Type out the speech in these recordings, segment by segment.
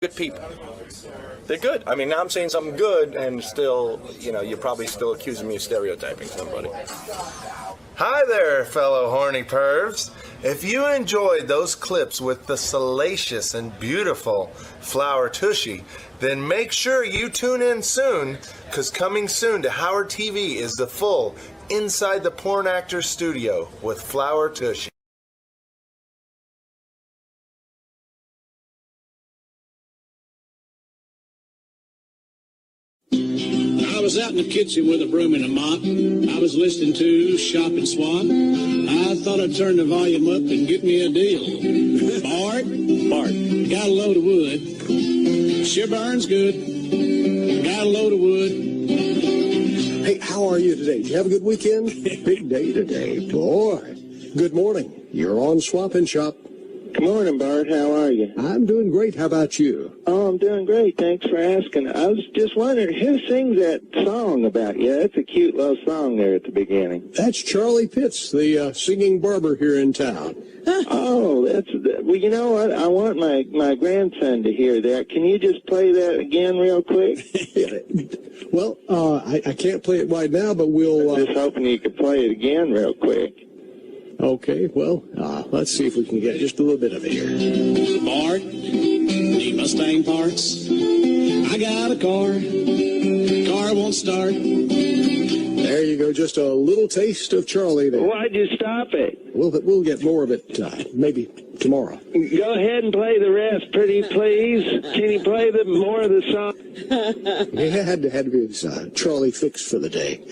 good people. They're good. I mean, now I'm saying something good, and still, you know, you're probably still accusing me of stereotyping somebody. Hi there, fellow horny pervs. If you enjoyed those clips with the salacious and beautiful Flower Tushy, then make sure you tune in soon, because coming soon to Howard TV is the full Inside the Porn Actor Studio with Flower Tushy. I was out in the kitchen with a broom and a mop. I was listening to Shop and Swap. I thought I'd turn the volume up and get me a deal. Bart, got a load of wood. Sure burns good. Got a load of wood. Hey, how are you today? Did you have a good weekend? Big day today. Boy, good morning. You're on Swap and Shop. Good morning, Bart. How are you? I'm doing great. How about you? Oh, I'm doing great. Thanks for asking. I was just wondering, who sings that song about you? That's a cute little song there at the beginning. That's Charlie Pitts, the singing barber here in town. Oh, well, you know what? I want my grandson to hear that. Can you just play that again real quick? Well, I can't play it right now, but we'll... I'm just hoping you could play it again real quick. Okay, well, let's see if we can get just a little bit of it here. Bart, need Mustang parts. I got a car. Car won't start. There you go, just a little taste of Charlie there. Why'd you stop it? We'll get more of it maybe tomorrow. Go ahead and play the rest, pretty please. Can you play more of the song? It had to be his Charlie fix for the day.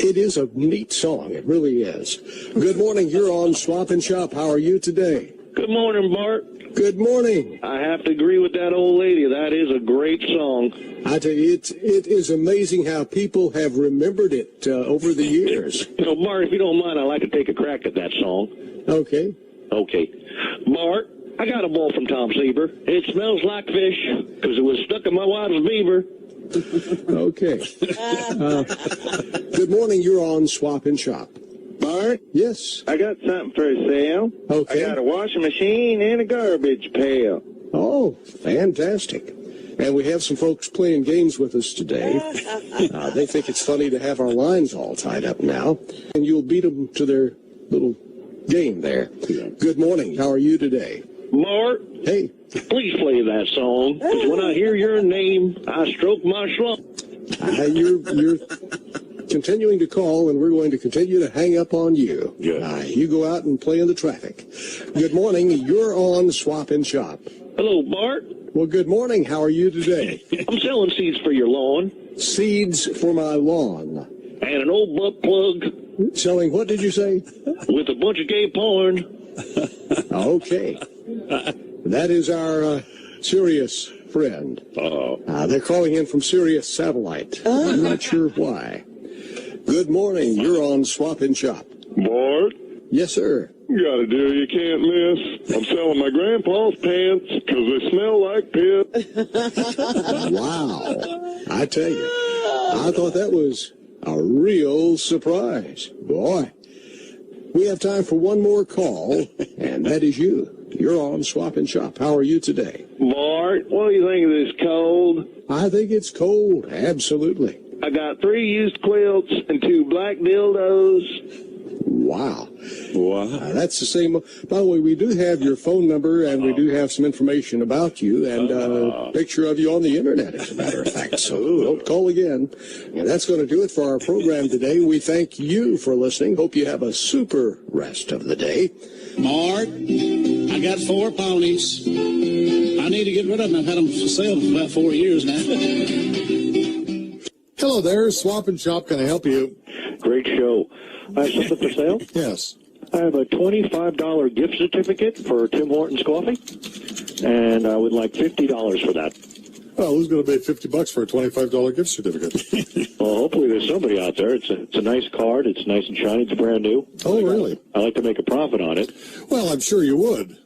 It is a neat song. It really is. Good morning. You're on Swap and Shop. How are you today? Good morning, Bart. Good morning. I have to agree with that old lady. That is a great song. I tell you, it is amazing how people have remembered it over the years. You know, Bart, if you don't mind, I'd like to take a crack at that song. Okay. Okay. Bart, I got a ball from Tom Seaver. It smells like fish because it was stuck in my wife's beaver. Okay. Good morning. You're on Swap and Shop. Bart? Yes. I got something for sale. Okay. I got a washing machine and a garbage pail. Oh, fantastic. And we have some folks playing games with us today. They think it's funny to have our lines all tied up now. And you'll beat them to their little game there. Good morning. How are you today? Bart? Hey. Please play that song, because when I hear your name, I stroke my slump. You're continuing to call, and we're going to continue to hang up on you. Yeah. You go out and play in the traffic. Good morning. You're on Swap and Shop. Hello, Bart. Well, good morning. How are you today? I'm selling seeds for your lawn. Seeds for my lawn. And an old butt plug. Selling what did you say? With a bunch of gay porn. Okay. That is our Sirius friend. They're calling in from Sirius Satellite. I'm not sure why. Good morning. You're on Swap and Shop. Bart? Yes, sir. You got a deal you can't miss. I'm selling my grandpa's pants because they smell like piss. Wow. I tell you, I thought that was a real surprise. Boy. We have time for one more call, and that is you. You're on Swap and Shop. How are you today? Bart, what do you think of this cold? I think it's cold. Absolutely. I got 3 used quilts and 2 black dildos. Wow. That's the same. By the way, we do have your phone number, and we do have some information about you, and a picture of you on the Internet, as a matter of fact. So don't call again. And that's going to do it for our program today. We thank you for listening. Hope you have a super rest of the day. Bart, I got 4 ponies. I need to get rid of them. I've had them for sale for about 4 years now. Hello there, Swap and Shop. Can I help you? Great show. I have something for sale. Yes. I have a $25 gift certificate for Tim Hortons Coffee, and I would like $50 for that. Well, who's going to pay $50 for a $25 gift certificate? Well, hopefully there's somebody out there. It's a nice card. It's nice and shiny. It's brand new. Oh, really? I like to make a profit on it. Well, I'm sure you would.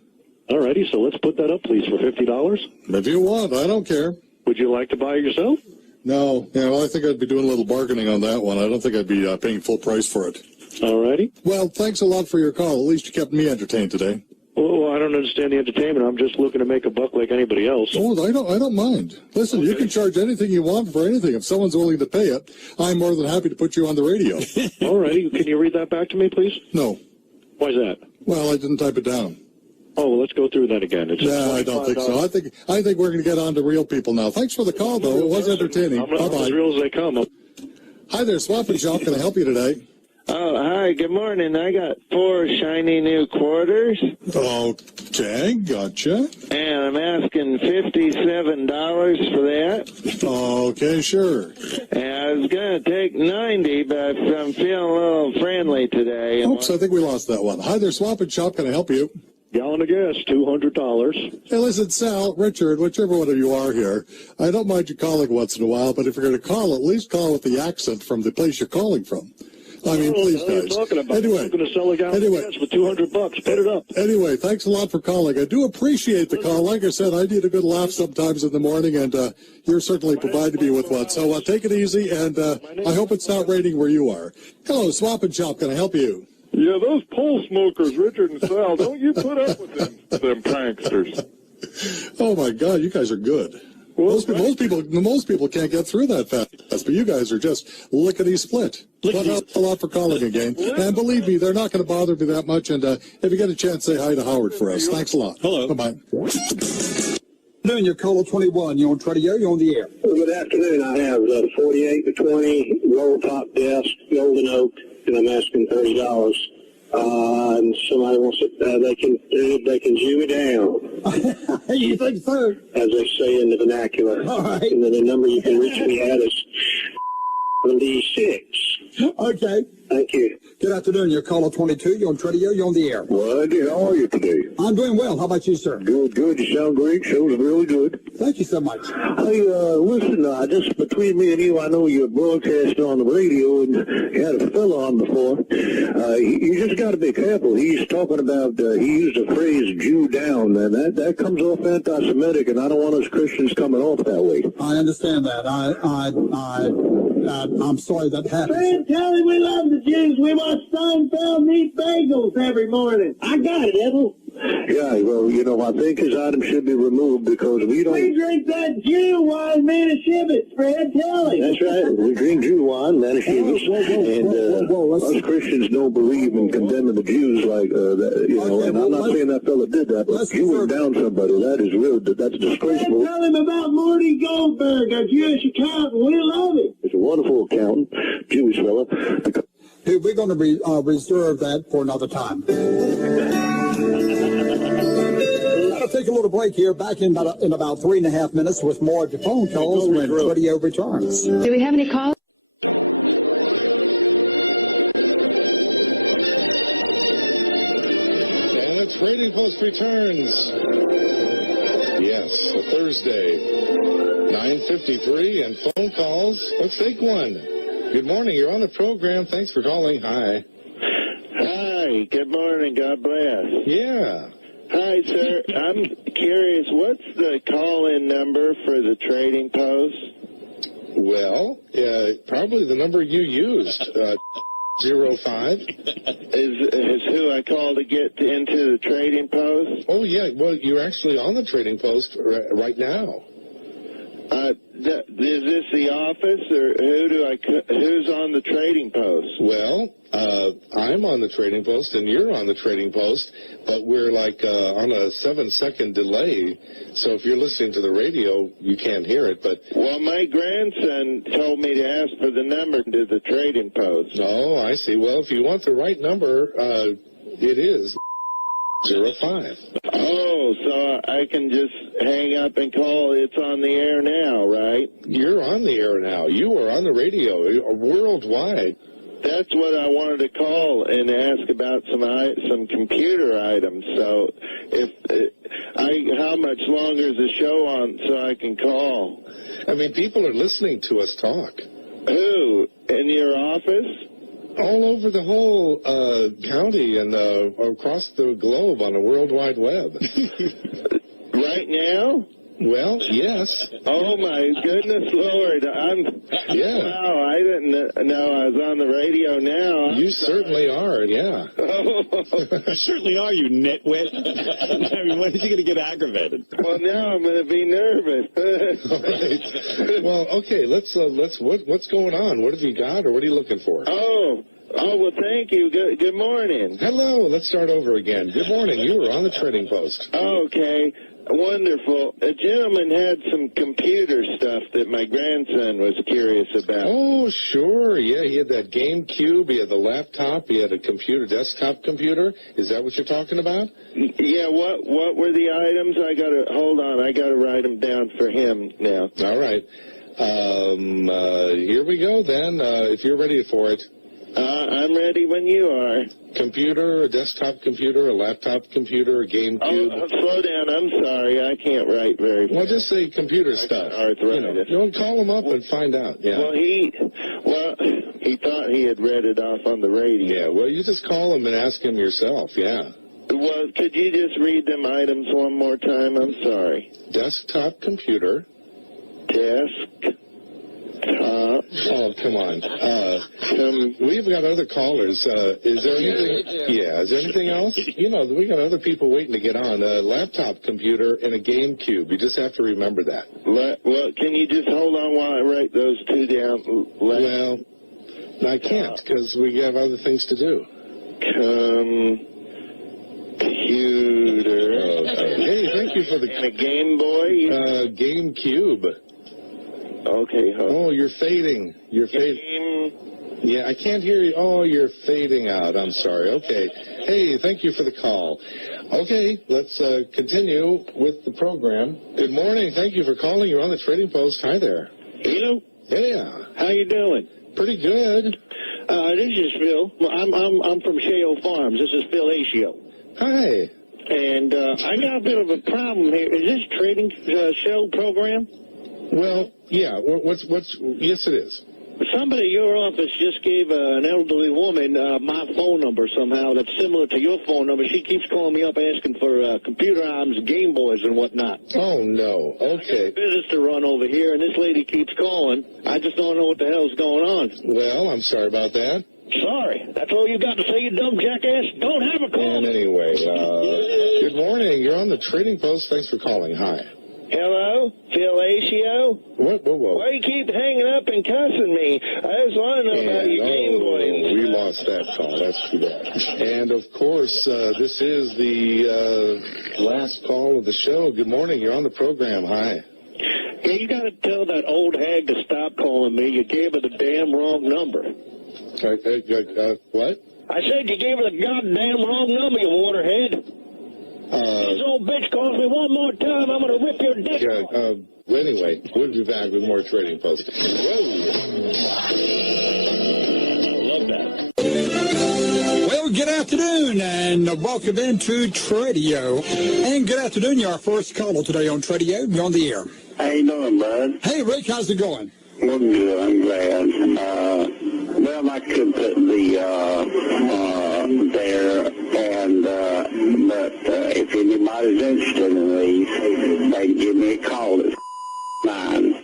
All righty, so let's put that up, please, for $50. If you want, I don't care. Would you like to buy it yourself? No. Yeah, well, I think I'd be doing a little bargaining on that one. I don't think I'd be paying full price for it. All righty. Well, thanks a lot for your call. At least you kept me entertained today. Well, I don't understand the entertainment. I'm just looking to make a buck like anybody else. Oh, I don't mind. Listen, you can charge anything you want for anything. If someone's willing to pay it, I'm more than happy to put you on the radio. All righty. Can you read that back to me, please? No. Why's that? Well, I didn't type it down. Oh, well, let's go through that again. No, I don't think so. I think we're going to get on to real people now. Thanks for the call, though. It was entertaining. I'm Bye-bye. as real as they come. Hi there, 𝗧𝗵𝗲. Can I help you today? Oh, hi, good morning. I got 4 shiny new quarters. Okay, gotcha. And I'm asking $57 for that. Okay, sure. And I was going to take 90, but I'm feeling a little friendly today. Oops, I think we lost that one. Hi there, 𝗧𝗵𝗲. Can I help you? Gallon of gas, $200. Hey, listen, Sal, Richard, whichever one of you are here, I don't mind you calling once in a while, but if you're going to call, at least call with the accent from the place you're calling from. I mean, please, guys. Talking about? Anyway, I'm going to sell a gallon of gas for $200. Put it up. Anyway, thanks a lot for calling. I do appreciate the call. Like I said, I need a good laugh sometimes in the morning, and you're certainly providing me with one. So take it easy, and I hope it's not raining where you are. Hello, 𝗧𝗵𝗲. Can I help you? Yeah, those pole smokers, Richard and Sal, don't you put up with them pranksters. Oh, my God, you guys are good. Most people can't get through that fast, but you guys are just lickety-split. Thanks a lot for calling again. And believe me, they're not going to bother me that much. And if you get a chance, say hi to Howard for us. Thanks a lot. Hello. Bye-bye. Afternoon, you're caller 21. You're on radio. You're on the air. Good afternoon. I have 48 to 20 roll top desk, golden oak, and I'm asking $30. And somebody wants it. They can zoom me down. You think so? As they say in the vernacular. All right. And then the number you can reach me at is 76. Okay. Thank you. Good afternoon. You're caller 22. You're on radio. You're on the air. Well, how are you today? I'm doing well. How about you, sir? Good, good. You sound great. Show's really good. Thank you so much. Hey, listen, just between me and you, I know you're broadcasting on the radio, and you had a fella on before. You just got to be careful. He's talking about, he used the phrase Jew down, and that comes off anti-Semitic, and I don't want us Christians coming off that way. I understand that. I'm sorry that happened. Man, tell him we love the Jews. We watch Seinfeld and eat bagels every morning. I got it, Edel. Yeah, well, I think his item should be removed because we don't... We drink that Jew wine, 𝗵𝗲, Fred, tell him. That's right. We drink Jew wine, 𝗵𝗲. And us Christians don't believe in condemning the Jews like that, and I'm not saying that fella did that, but Jewing down somebody, that's disgraceful. Tell him about Morty Goldberg, a Jewish accountant. We love him. He's a wonderful accountant, Jewish fella. Hey, we're going to reserve that for another time. I'll take a little break here. Back in about 3.5 minutes with more of your phone calls when radio returns. Do we have any calls? And it's Trading Post returns. Yes, a Thursday, 9:53, and phone calls. Let's take one. Good morning. You're on the program. Thanks for calling. Hi. Hi. Good morning. God bless. Yeah. Hi, sir. I'm curious, what's the call-in number for the Trading Post? Well, probably the number you used, 05. Is who I call to get into the Trading Post? Oh, yeah. Well, you're actually on the Trading Post right now. Is this the office, or who's on the Trading Post? Well, I'm on the Trading Post, and you're on the Trading Post, but we're like on a 7-second delay. So if you're listening to the radio, you can't hear it. But well, my grandson told me to ask for the number to the Trading Post. Oh, I see. Well, if you want the right number, it is 05. Oh, so I can just hang up and call. It's on the air now, right? You're on the air now. You are on the radio worldwide. That's what I wanted to call and ask about some computer items. So how much longer is the show on so I can call? I mean, people are listening to us talk. Who? In your office? All over the whole county and across the globe on the World Wide Web. Right now? Well, yes. Oh my goodness, Lord! Yeah. Wow, I didn't know I was on the radio now. You certainly are. Yeah. You certainly are, you nitwit. I mean, when is he going to get aggravated? Well, now I'm going to be nervous. All right. Well, okay. Let's. What's going on? What have you got, or what are you looking for? Oh, well, thank you. Good morning. Hello. Let's start over again. Good morning. You were on the Trading Post. Okay. Wonderful. A gentleman had some computer stuff that my grandson was curious about. Oh, sure. Yeah, he had that GameCube. He had the laptop. He had a computer, desktop computer. Is that what you're talking about? Yeah. What were the items? Hold on. I gotta write them down for him now. All right. Here we go then. If you're ready for it. I'm ready when you are. Computer, a desktop computer, a laptop computer, a GameCube. Oh, slow down. I'm sorry. I can't write very fast. Well, just say computer stuff. Arthritis. You know, call him up and find out. Yeah. Well, he thought he had read it off on the radio. Yeah, well, you just call him and ask him yourself, yeah. Well, could you just read them items one more time? I'm sorry. Desktop computer. Oh, come on. We've got other callers. Is there anything? Yeah, is there anything else? You know, we got other people waiting to get on. A laptop computer and a GameCube. You just have to remember that. Well, can you just hold on while I write those two down? Well, I can't because we have other things to do. Computer. Hey, thank you for the... And a Game Boy? GameCube. Okay. Oh, you're fading. You're fading. Yeah, I can't hear you. Oh, you're fading out. I'm sorry. Okay. Hey, thank you for the call. Okay, let's continue with the program. Good morning. Thank you for calling. You're on the Trading Post. Hi there. Hello. Yeah. How you doing? Pretty good. This is Phil. Well, I'm from Shale Farms. This is Phil 𝗚. Hi. And I got a bit of a problem here. Is this trading show program? Well, yeah. Yes, it is. Somebody at your office just gave an elderly woman my phone number somehow that's similar to your phone number. She keeps calling me up asking for computer arms, Game Boys, and whatnot. Oh, no. Okay. I got a business to run over here, and this lady keeps calling. I just don't know what the hell's going on. Well, I'm sorry about that. Sorry. That's all you got to say, you dumb jackass? Don't have a call. And anyway, good morning. You're on the Trading Post. Thanks for calling. Hi. Hello? Phil 𝗚? What? Whoa. Why you keep hanging up and cussing me? I just want to know about your Game Boy. We lost that call. That's too bad. And, of course, this is the last call of the show. Good morning. You're on the program. Hi. Yeah, you got to tell that old hag to stop calling me. You gave her the damn wrong number. What? I said you gave her the goddamn wrong number, you waterhead. This old bitch calls me one more time, I'm going to rip your dick off. Anyway, we'll be back with more Trading Post. Whoa. I love that. Well, good afternoon, and welcome into Tradio. And good afternoon, you're our first caller today on Tradio. You're on the air. How you doing, bud? Hey, Rick, how's it going? Well, good. I'm glad. Well, I could put the there, and but if anybody's interested in these, they can give me a call at 9.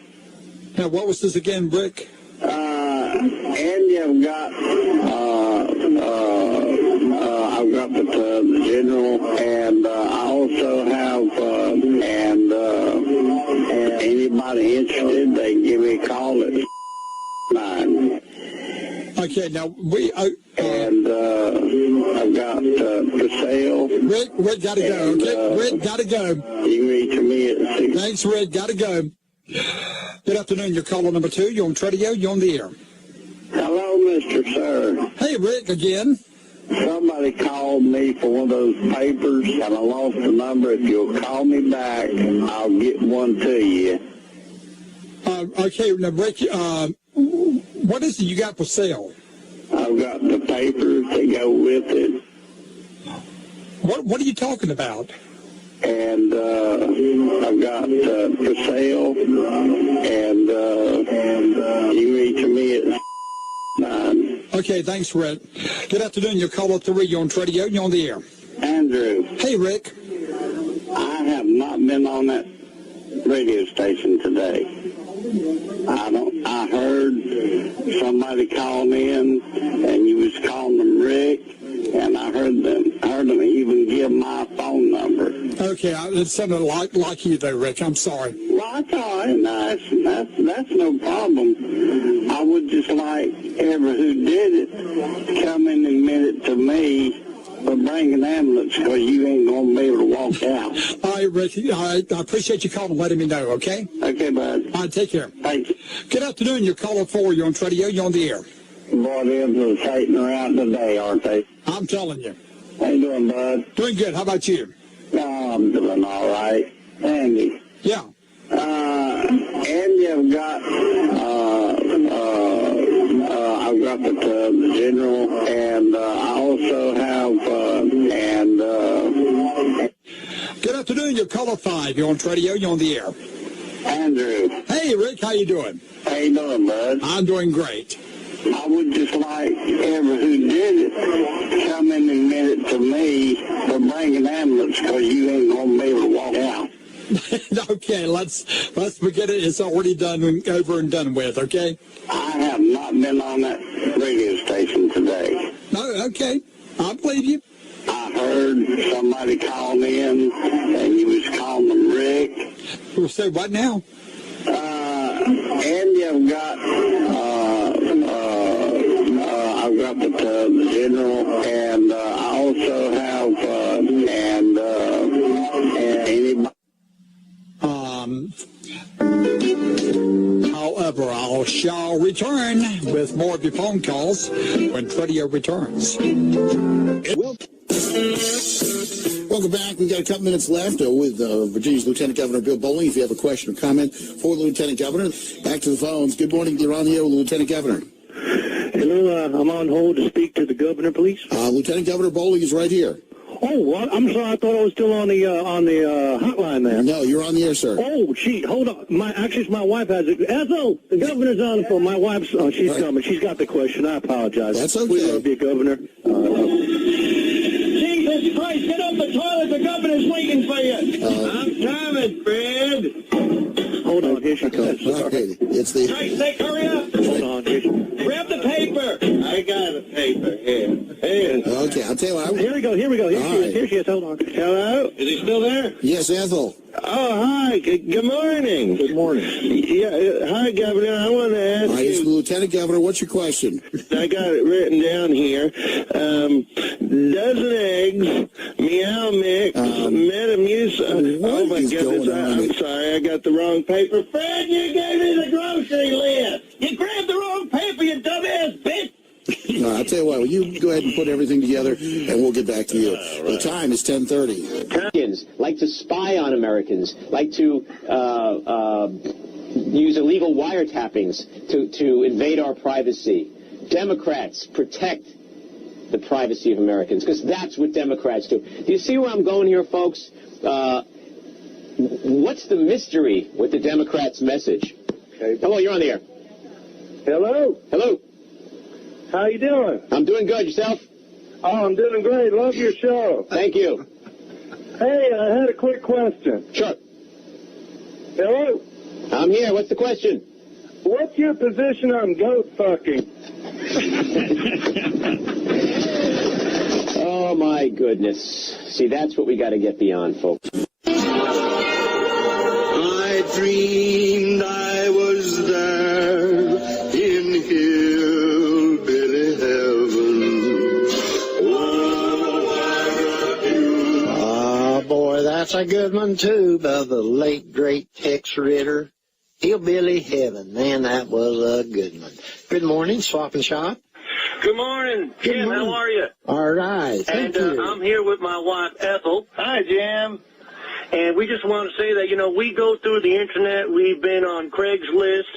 Now, what was this again, Rick? And you've got I've got the general, and I also have and anybody interested, they can give me a call at 9. Okay, now we and I've got for sale. Rick, gotta go. Okay, Rick, gotta go. You can reach me at 6. Thanks, Rick. Gotta go. Good afternoon. You're caller number 2. You're on Tradio. You're on the air. Hello, Mr. Sir. Hey, Rick, again. Somebody called me for one of those papers, and I lost the number. If you'll call me back, I'll get one to you. Okay, now, Rick, what is it you got for sale? I've got the papers that go with it. What are you talking about? And I've got for sale, and you reach me at 9. Okay, thanks, Rick. Good afternoon. You're caller 3. You're on Tradio. You're on the air. Andrew. Hey, Rick. I have not been on that radio station today. I heard somebody calling in, and you was calling them Rick, and I heard them even give my phone number. Okay, it sounded like you there, Rick. I'm sorry. Well, that's all right. No, that's no problem. I would just like whoever who did it come in and admit it to me, but bring an ambulance because you ain't going to be able to walk out. All right, Rick. I appreciate you calling and letting me know, okay? Okay, bud. All right, take care. Thank you. Good afternoon. You're caller 4. You're on Radio. You're on the air. Boy, them are Satan around today, aren't they? I'm telling you. How you doing, bud? Doing good. How about you? No, I'm doing all right. Andy. Yeah. Andy, I've got the general, and I also have, Good afternoon. You're caller 5. You're on Radio. You're on the air. Andrew. Hey, Rick. How you doing? How you doing, bud? I'm doing great. I would just like whoever who did it come in and admit it to me, but bring an ambulance because you ain't going to be able to walk out. Okay, let's forget it. It's already done, over and done with, okay? I have not been on that radio station today. No, okay. I believe you. I heard somebody calling in, and you was calling them Rick. We'll say what now? Andy, I've got the general, and I also have anybody. However, I shall return with more of your phone calls when Radio returns. Welcome back. We've got a couple minutes left with Virginia's Lieutenant Governor Bill Bolling. If you have a question or comment for the Lieutenant Governor, back to the phones. Good morning. You're on the air, Lieutenant Governor. Hello, I'm on hold to speak to the governor, please. Lieutenant Governor Bolling is right here. Oh, what? I'm sorry. I thought I was still on the hotline there. No, you're on the air, sir. Oh, gee, hold on. Actually, my wife has it. Ethel, the governor's on the phone. My wife's she's coming. She's got the question. I apologize. That's okay. We love you, Governor. Jesus Christ, get up the toilet. The governor's waiting for you. I'm coming, Fred. Hold on, here she comes. Okay, it's the... Nick, hurry up. Hold on, here she... Grab the paper. I got the paper here. Okay, I'll tell you what. Here we go. Here she is. Hold on. Hello? Is he still there? Yes, Ethel. Oh, hi. Good morning. Good morning. Yeah, hi, Governor. I want to ask you... It's the Lieutenant Governor. What's your question? I got it written down here. Dozen eggs, meow mix, Metamucil. Oh, my goodness. I'm sorry. I got the wrong paper. Fred, you gave me the grocery list. You grabbed the wrong paper, you dumbass bitch. No, I'll tell you what, you go ahead and put everything together, and we'll get back to you. The time is 10:30. Americans like to spy on Americans, like to use illegal wiretappings to invade our privacy. Democrats protect the privacy of Americans, because that's what Democrats do. Do you see where I'm going here, folks? What's the mystery with the Democrats' message? Okay. Hello, you're on the air. Hello? Hello. How you doing? I'm doing good. Yourself? Oh, I'm doing great. Love your show. Thank you. Hey, I had a quick question. Sure. Hello? I'm here. What's the question? What's your position on goat fucking? Oh, my goodness. See, that's what we got to get beyond, folks. I dreamed I was there in hillbilly heaven. Oh, boy, that's a good one, too, by the late, great Tex Ritter. Hillbilly Heaven. Man, that was a good one. Good morning, Swap and Shop. Good morning, Jim. How are you? All right. Thank you. I'm here with my wife, Ethel. Hi, Jim. And we just want to say that, we go through the Internet. We've been on Craigslist.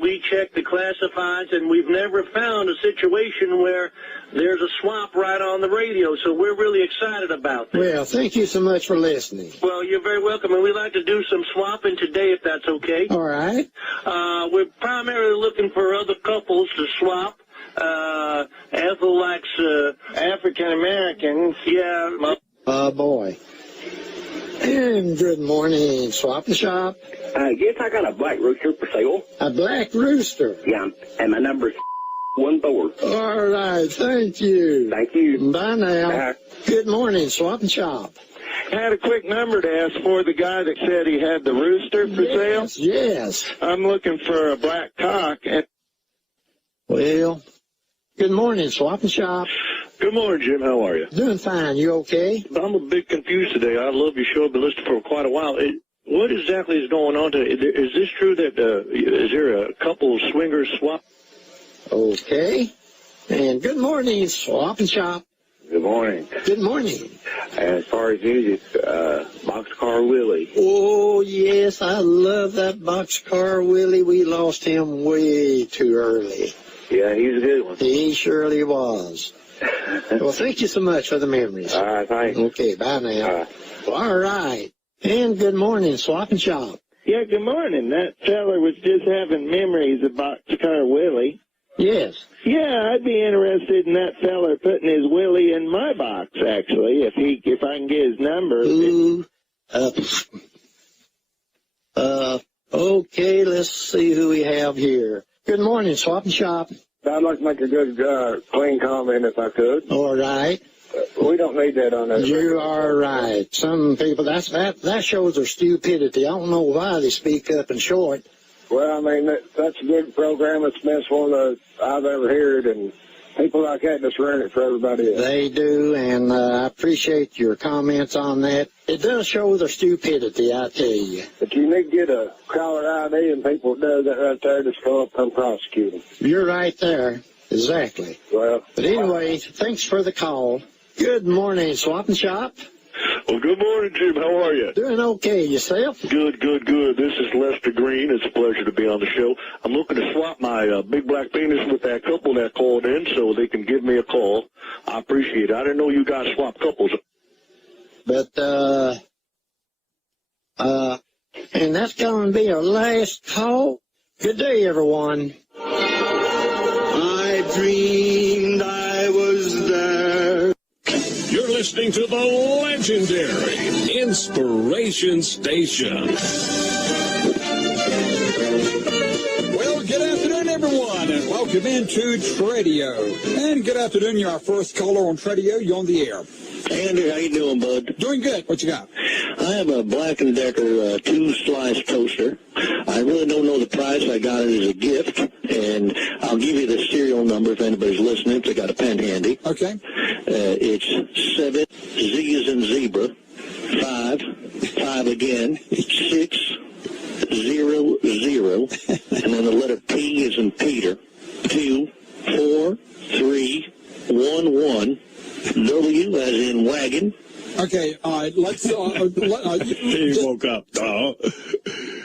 We check the classifieds, and we've never found a situation where there's a swap right on the radio. So we're really excited about this. Well, thank you so much for listening. Well, you're very welcome. And we'd like to do some swapping today, if that's okay. All right. We're primarily looking for other couples to swap. Ethel likes African Americans. Yeah. Oh, boy. And good morning, Swap and Shop. Yes, I got a black rooster for sale. A black rooster? Yeah, and my number's 14. All right, thank you. Thank you. Bye now. Good morning, Swap and Shop. I had a quick number to ask for the guy that said he had the rooster for sale. Yes. I'm looking for a black cock. Well, good morning, Swap and Shop. Good morning, Jim. How are you? Doing fine. You okay? I'm a bit confused today. I love your show. I've been listening for quite a while. What exactly is going on today? Is this true that is there a couple swingers swap? Okay. And good morning, Swap and Shop. Good morning. Good morning. As far as music, Boxcar Willie. Oh, yes, I love that Boxcar Willie. We lost him way too early. Yeah, he's a good one. He surely was. Well, thank you so much for the memories. All right, thanks. Okay, bye now. All right. And good morning, Swap and Shop. Yeah, good morning. That feller was just having memories of Boxcar Willie. Yes. Yeah, I'd be interested in that feller putting his Willie in my box, actually, if I can get his number. Okay, let's see who we have here. Good morning, Swap and Shop. I'd like to make a good, clean comment if I could. All right. We don't need that on that. You are right. Some people, that shows their stupidity. I don't know why they speak up in short. Well, I mean, that's a good program. It's the best one I've ever heard, and people like that just run it for everybody else. They do, and I appreciate your comments on that. It does show their stupidity, I tell you. But you need to get a caller ID, and people do that right there, just go up and prosecute them. You're right there. Exactly. Well. But anyway, thanks for the call. Good morning, Swap and Shop. Well, good morning, Jim. How are you? Doing okay. Yourself? Good. This is Lester Green. It's a pleasure to be on the show. I'm looking to swap my big black penis with that couple that called in so they can give me a call. I appreciate it. I didn't know you guys swap couples. But, and that's going to be our last call. Good day, everyone. I dreamed I was there. You're listening to the legendary Inspiration Station. Well, good afternoon, everyone, and welcome into Tradio. And good afternoon, you're our first caller on Tradio. You're on the air. Andy, how you doing, bud? Doing good. What you got? I have a Black & Decker 2-slice toaster. I really don't know the price. I got it as a gift, and I'll give you the serial number if anybody's listening, if they got a pen handy. Okay. It's 7, Z as in zebra, 5 again, 6, 0, 0, and then the letter P as in Peter, 2, 4, 3, 1, 1, W as in wagon. Okay, all right, let's... He woke up.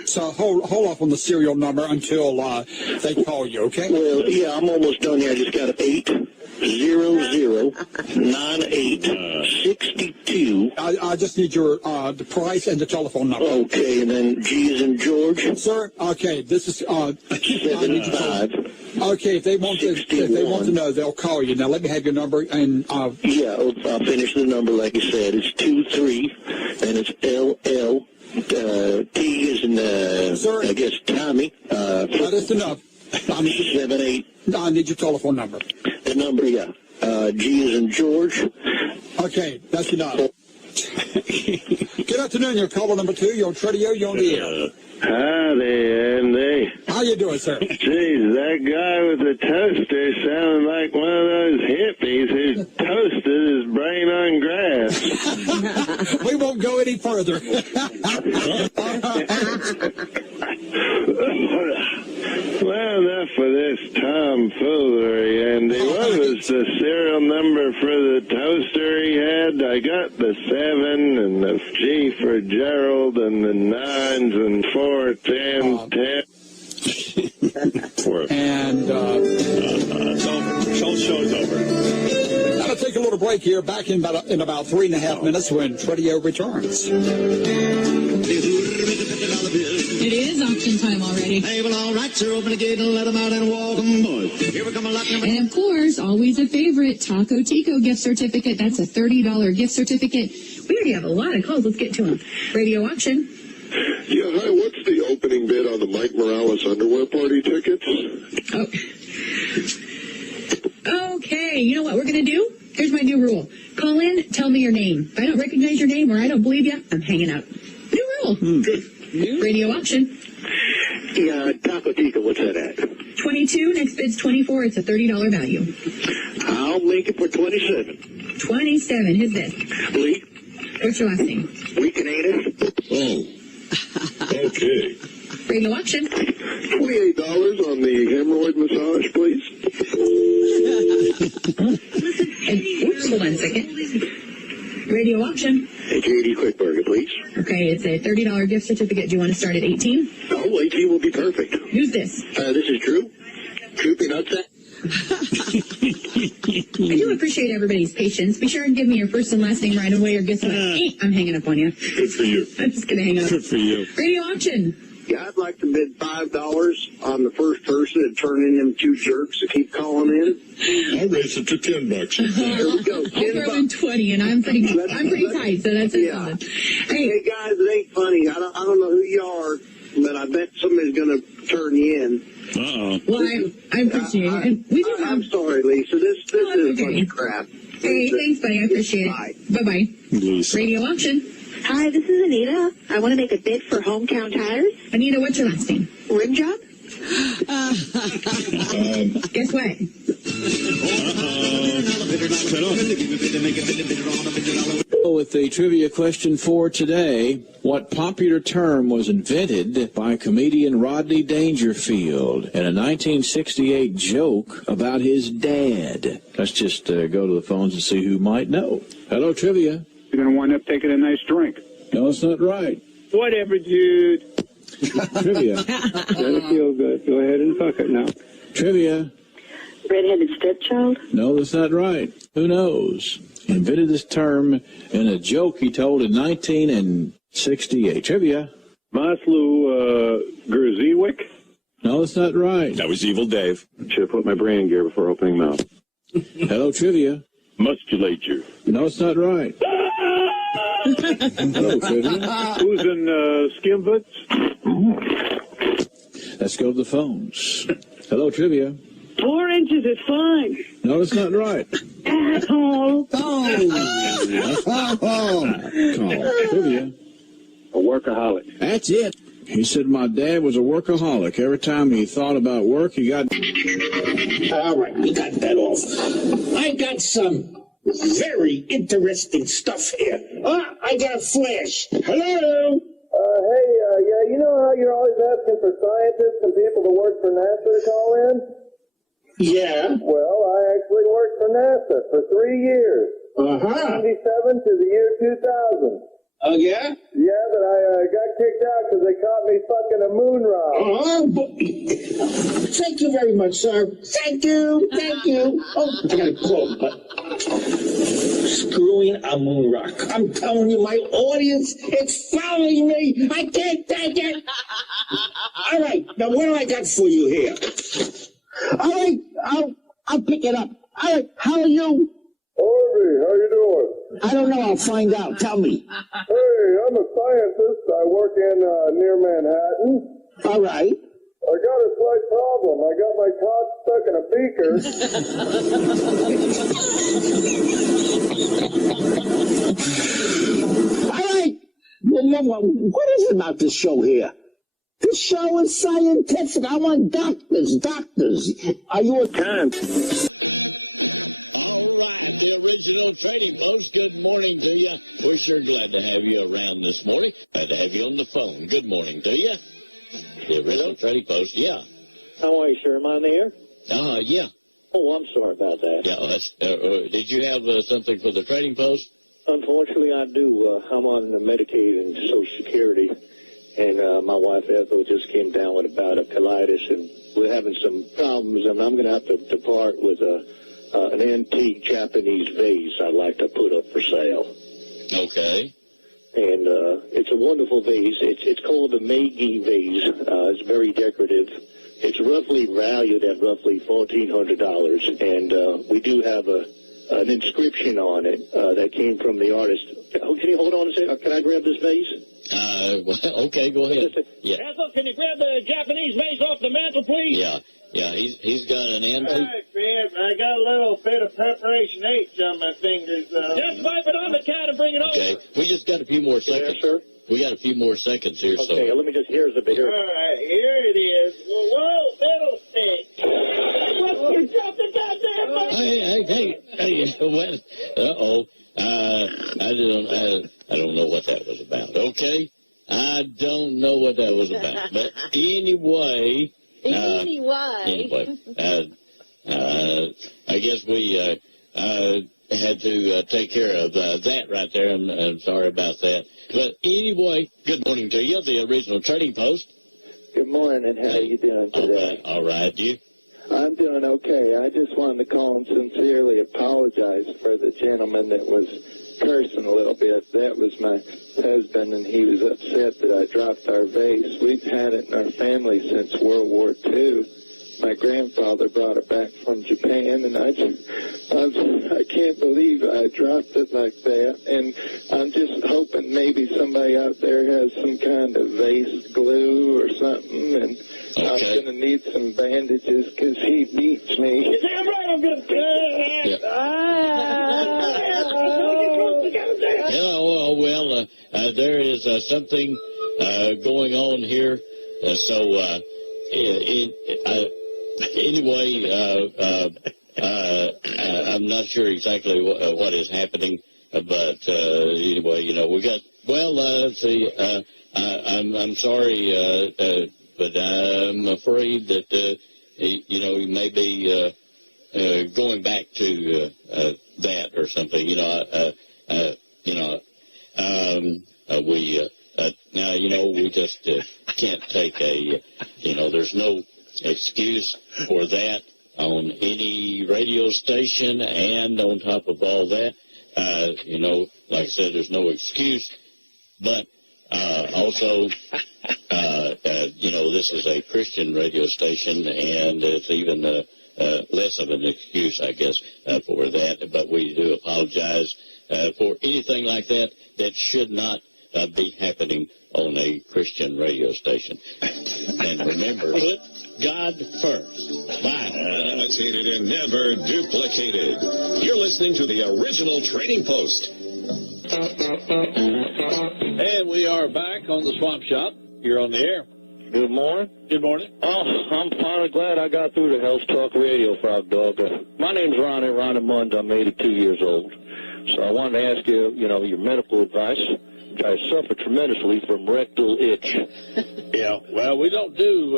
So hold off on the serial number until they call you, okay? Well, yeah, I'm almost done here. I just got 8, 0, 0, 9, 8, 62. I just need your the price and the telephone number. Okay, and then G as in George. Sir, okay, this is... 75. Okay, if they want to know, they'll call you. Now, let me have your number. And yeah, I'll finish the number like you said. It's 23, and it's LL. T is in, Sir, I guess, Tommy. That's enough. 7, 8. I need your telephone number. The number, yeah. G is in George. Okay, that's enough. Good afternoon. You're caller number 2. You're on Tradio. You're on the air. Howdy, Andy. How you doing, sir? Jeez, that guy with the toaster sounded like one of those hippies who toasted his brain on grass. We won't go any further. Well, enough for this tomfoolery, Andy. What was the serial number for the toaster he had? I got the 7 and the G for Gerald and the 9s and 4, 10, 10. And it's over. Show's over. I'm going to take a little break here. Back in about 3.5 minutes when Tradio returns. It is on auction time already. Hey, well, all right, sir. Open the gate and let them out and walk them, boys. Here we come, a lot number. And of course, always a favorite, Taco Tico gift certificate. That's a $30 gift certificate. We already have a lot of calls. Let's get to them. Radio auction. Yeah, hi, what's the opening bid on the Mike Morales underwear party tickets? Oh. Okay, you know what we're going to do? Here's my new rule. Call in, tell me your name. If I don't recognize your name or I don't believe you, I'm hanging out. New rule. Good. Radio auction. Yeah, Taco Tico, what's that at? 22, next bid's 24. It's a $30 value. I'll make it for 27. 27, who's this? Lee. What's your last name? We Canadian. Oh. Okay. Radio auction. $28 on the hemorrhoid massage, please. And, oops, hold on a second. Radio auction. Hey, JD Quick Burger, please. Okay, it's a $30 gift certificate. Do you want to start at 18? Oh, 18 will be perfect. Who's this? This is Drew. Drew Peanuts. I do appreciate everybody's patience. Be sure and give me your first and last name right away, or guess what? I'm hanging up on you. Good for you. I'm just going to hang up. Good for you. Radio auction. Yeah, I'd like to bid $5 on the first person and turn in them two jerks that keep calling in. I'll raise it to $10. There we go. I'll throw in 20, and I'm pretty tight, so that's it. Yeah. Hey, guys, it ain't funny. I don't know who you are, but I bet somebody's going to turn you in. Well, I appreciate it. And we do I'm sorry, Lisa. This is a bunch of crap. Hey, thanks, buddy. I appreciate it. Bye-bye. Lisa. Radio auction. Hi, this is Anita. I want to make a bid for Hometown Tires. Anita, what's your last name? Rim job? Guess what? With the trivia question for today, what popular term was invented by comedian Rodney Dangerfield in a 1968 joke about his dad? Let's just go to the phones and see who might know. Hello, trivia. You're going to wind up taking a nice drink. No, it's not right. Whatever, dude. Trivia. Doesn't feel good. Go ahead and fuck it now. Trivia. Redheaded stepchild? No, that's not right. Who knows? He invented this term in a joke he told in 1968. Trivia. Maslow Gszywiec? No, that's not right. That was Evil Dave. Should have put my brain in gear before opening mouth. Hello, trivia. Musculature. No, it's not right. Hello, trivia. Who's in Skimvitz? Let's go to the phones. Hello, trivia. 4 inches is fine. No, it's not right. Asshole. Call. Trivia. A workaholic. That's it. He said my dad was a workaholic. Every time he thought about work, he got... All right, we got that off. I got some very interesting stuff here. I got a flash. Hello? Yeah, you know how you're always asking for scientists and people to work for NASA to call in? Yeah. Well, I actually worked for NASA for 3 years. 97 to the year 2000. Oh, yeah? Yeah, but I got kicked out because they caught me fucking a moon rock. Thank you very much, sir. Thank you. Thank you. Oh, I got a call, but screwing a moon rock. I'm telling you, my audience, it's following me. I can't take it. All right, now what do I got for you here? All right, I'll pick it up. All right, how are you? Harvey, how you doing? I don't know. I'll find out. Tell me. Hey, I'm a scientist. I work in near Manhattan. All right. I got a slight problem. I got my cock stuck in a beaker. All right. What is it about this show here? This show is scientific. I want doctors. Are you a con? All right, the original Trading Post, good morning to you. We're sure glad to have you around this morning. Glad to have you on the phone. Good morning to you. The original Trading Post, yeah. How are you, sir? Am I on the air? Yeah. Oh, I'm sorry about that. Yeah, did you have something for the Trading Post? Unfortunately, I do. I'm on Medicaid and Social Security, and my wife Ethel just came down with a bout of colitis, and we're having some problems, and I'm going to have to depart with an antique Japanese vase I'd like to put up for sale. Okay. and it's a wonderful vase. It's called the 𝗵𝗲 vase. It's very decorative. It's roughly valued at roughly $1,400, and we do have an inscription on it that came from the artist. Oh, can you hold on a second? Can I grab this vase? Well, okay, go ahead. Yeah. Ethel, can you grab the Japanese vase off the mantel, please? Yeah, he's got an antique. All right, Fred, I got a little bit of preparation H on my fingers. Just wipe it on the cat and bring it over. Okay, we just got a few more seconds. Yes, sir. We got a few more seconds here, so. Okay, let me just, here's the bigger. All right, here it is. Whoa, fiddlestick. What, you dropped the goddamn button? Hey, well, uh-oh. I don't know what that was about, okay? I don't know what that was about. But anyway... I guess we had to take care of that right there. I'm sorry about that. But anyway, good morning to you, the original Trading Post. Good morning. How are you doing today? All right. You? I'm doing okay. I just wanted to call and sincerely apologize for the gentleman that was cursing a little bit. That was my husband, and he was upset that I dropped our vase. We've had it in our family since World War II. My grandfather brought it back from Japan, and I can't believe I dropped it like that. And I'm just hoping maybe somebody out there has some kind of vase glue or something. And okay. I'm going to need some bandages because he beats me. You damn right I'm going to... There is something going on here. Anyway, I'm not sure exactly what is happening, but anyway, we got. Well, let's see. I'm sorry, but I'm afraid that you may be going back to that or something. We just can't take there's no excuse for that on any radio station, and on top of all that, like I said, there's no excuse, but also, this is a Christian radio station, and it's even less of an excuse, I guess, for that, but we do apologize for anything like that that should not be happening on a Christian radio station. And remember, put God first. Bye. Imitated and never duplicated. You're listening to the original Trading Post. And we are back on the Swamp Shop. You're on the air. Good morning. Good morning. Oh, I'm finally glad I got through to Health Talk Radio, Frog Dog. My name's Ronnie Mund. I'm 82 years old. So I wanted to ask you, your medical advice. I suffer tremendously from rectal itch. Yeah, well, we don't do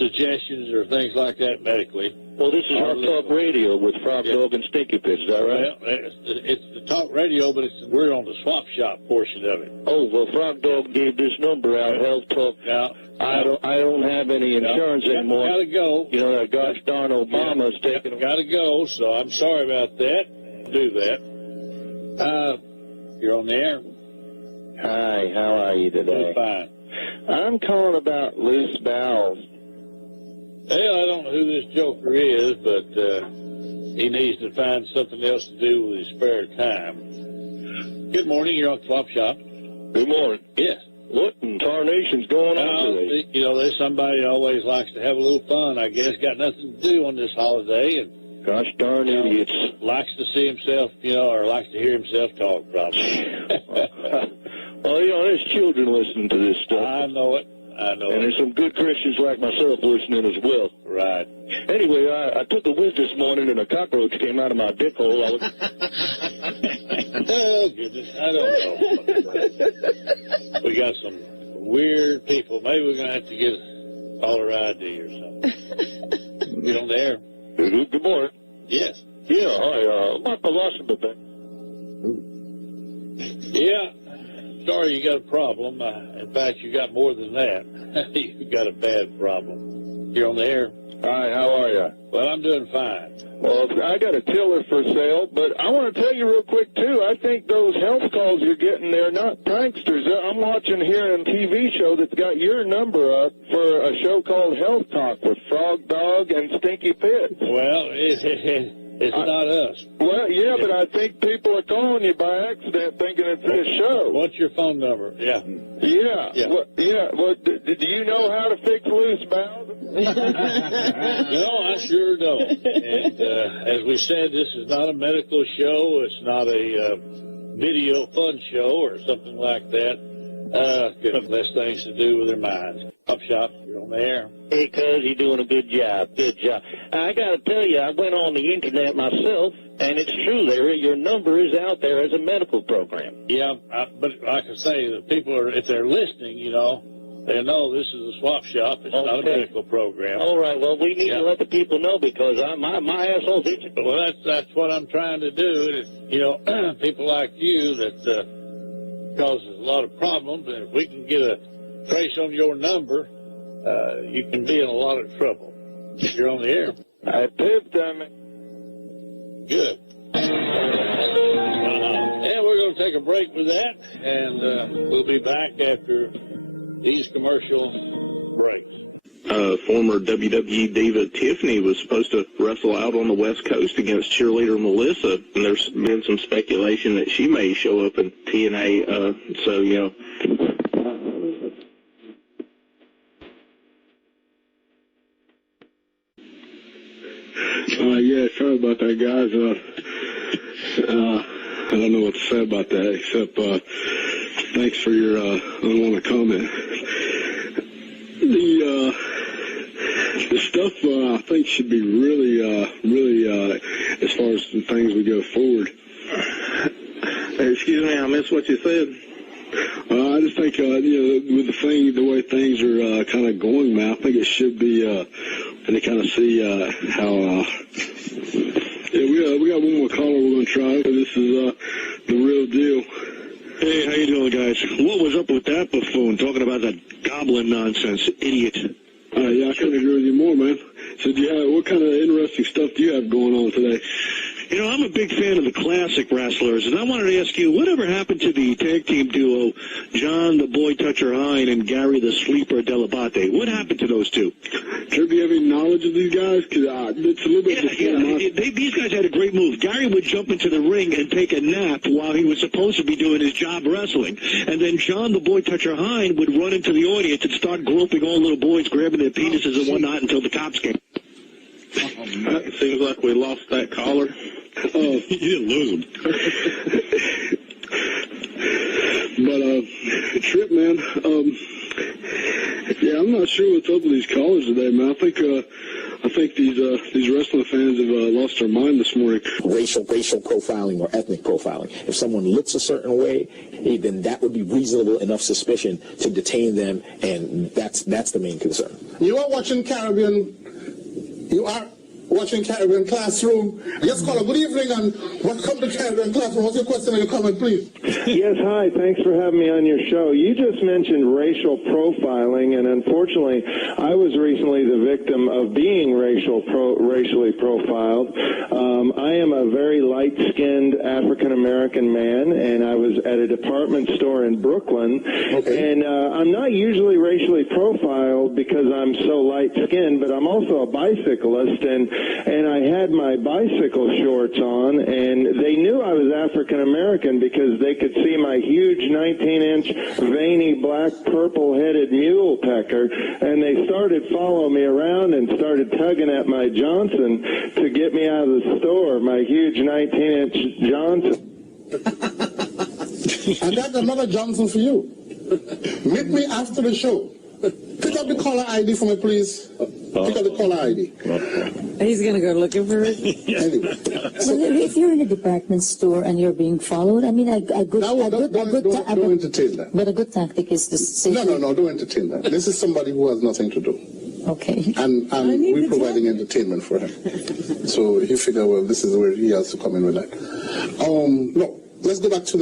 suggestions or things like that medically. Well, this is Health Talk Radio with Frog Dog and Stinky Pitch, is that right? Well, it's the talk radio, but we're on the Swamp Shop portion of it. Oh, well, Frog Dog gave this number out, Health Talk. I don't have any insurance anymore. Gotta go. That gosh darn Obama's taking them. Gotta go, so I'm sorry about that. Do that. You're on the air. Hi, how are you today? Fine. I'm calling about loose bowels. Well, I don't know who this joker is, but he needs to find something else to do with his spare time. Good morning, you're on Swamp Shop. Good morning. Yes. What in tarnation's going on today? There's somebody that always likes to have a little fun, I guess. Got nothing to do on this holiday, and gosh darn idiots. Likes to see himself, or likes to hear himself talk, probably. Well, there's children listening to this stuff. I know it. And there's some good Christians like myself listening as well. Right. Anyway, I took a whiz this morning and a cockroach came out of my dick hole. Oh, goodness. I don't know. We got some weird people. Maybe we're going to have to get caller ID or something. Get on the air. Good morning. Yes. Yeah, my philosophy thing. Yeah. Sorry you got a problem. In fact, you got more than that. You got a bad problem. You're on the air. Hi, how are you? Well, I'm doing fine. Well, I got a tiller for sale, but I want to tell you real quick, too, I think those health calls you're getting there are not pranksters. I'm watching here on a TV show that's got your number up for a show called Health Talk with Frog Dog and Stinky Pit. Well, it's not us. Well, yeah, but I think people are calling you by accident thinking it's this show. What's your phone number? Yeah. Yeah. Well, do you know how to fix loose valves? No, I sure don't. And as we said, this is not a medical show. It's not a video fun show or something like that. Less things to do with their minds. Up shop, you're on the air. Hey, cuz, you're doing a good job. Good job. I got to tell you, I went on the internet myself, and it's true, Larry. Your number is out there as a medical program. Yeah, but like I say, the people are, if they're listening, you know, they know this is a swap shop. It's not a medical program. All right. Well, we need to let the people know because my asshole's itching. Well, that's what I'm trying to do. And you know, people like you that causes a lot of problems. And if we can get a trace on your number, you can be in a lot of trouble. You're on the air. I pipped on me. Good. And we're going to take a break with that, and we'll be back after these commercial breaks. Former WWE diva Tiffany was supposed to wrestle out on the West Coast against cheerleader Melissa, and there's been some speculation that she may show up in TNA, so, you know. Yeah, sorry about that, guys. I don't know what to say about that, except thanks for your unwanted comment. The stuff I think should be really, as far as the things we go forward. Excuse me, I missed what you said. I just think, you know, with the way things are kind of going, man, I think it should be, and to kind of see how. Yeah, we got one more caller we're going to try. This is the real deal. Hey, how you doing, guys? What was up with that buffoon talking about that goblin nonsense, idiot? Yeah, I couldn't agree with you more, man. So, what kind of interesting stuff do you have going on today? You know, I'm a big fan of the classic wrestlers, and I wanted to ask you, whatever happened to the tag team duo, John the Boy Toucher Hine and Gary the Sleeper Dell'Abate? What happened to those two? Trip, do you have any knowledge of these guys? Because it's a little bit these guys had a great move. Gary would jump into the ring and take a nap while he was supposed to be doing his job wrestling. And then John the Boy Toucher Hine would run into the audience and start groping all little boys, grabbing their penises and whatnot until the cops came. It seems like we lost that caller. You didn't lose them. But, Trip, man, yeah, I'm not sure what's up with these callers today, man. I think these wrestling fans have lost their mind this morning. Racial profiling or ethnic profiling. If someone looks a certain way, then that would be reasonable enough suspicion to detain them, and that's the main concern. You are watching Caribbean Classroom. Yes, caller, good evening and welcome to Caribbean Classroom. What's your question or your comment, please? Yes, hi. Thanks for having me on your show. You just mentioned racial profiling, and unfortunately, I was recently the victim of being racially profiled. I am a very light-skinned African-American man, and I was at a department store in Brooklyn. Okay. And I'm not usually racially profiled because I'm so light-skinned, but I'm also a bicyclist, and I had my bicycle shorts on, and they knew I was African-American because they could see my huge 19-inch veiny black purple-headed mule pecker, and they started following me around and started tugging at my Johnson to get me out of the store, my huge 19-inch Johnson. I got another Johnson for you. Meet me after the show. Pick up the caller ID for me, please. Pick up the caller ID. He's going to go looking for it. Anyway. So if you're in a department store and you're being followed, I mean, don't entertain that. But a good tactic is to say... No, don't entertain that. This is somebody who has nothing to do. Okay. And we're providing entertainment for him. So he figured, well, this is where he has to come in with that. No, let's go back to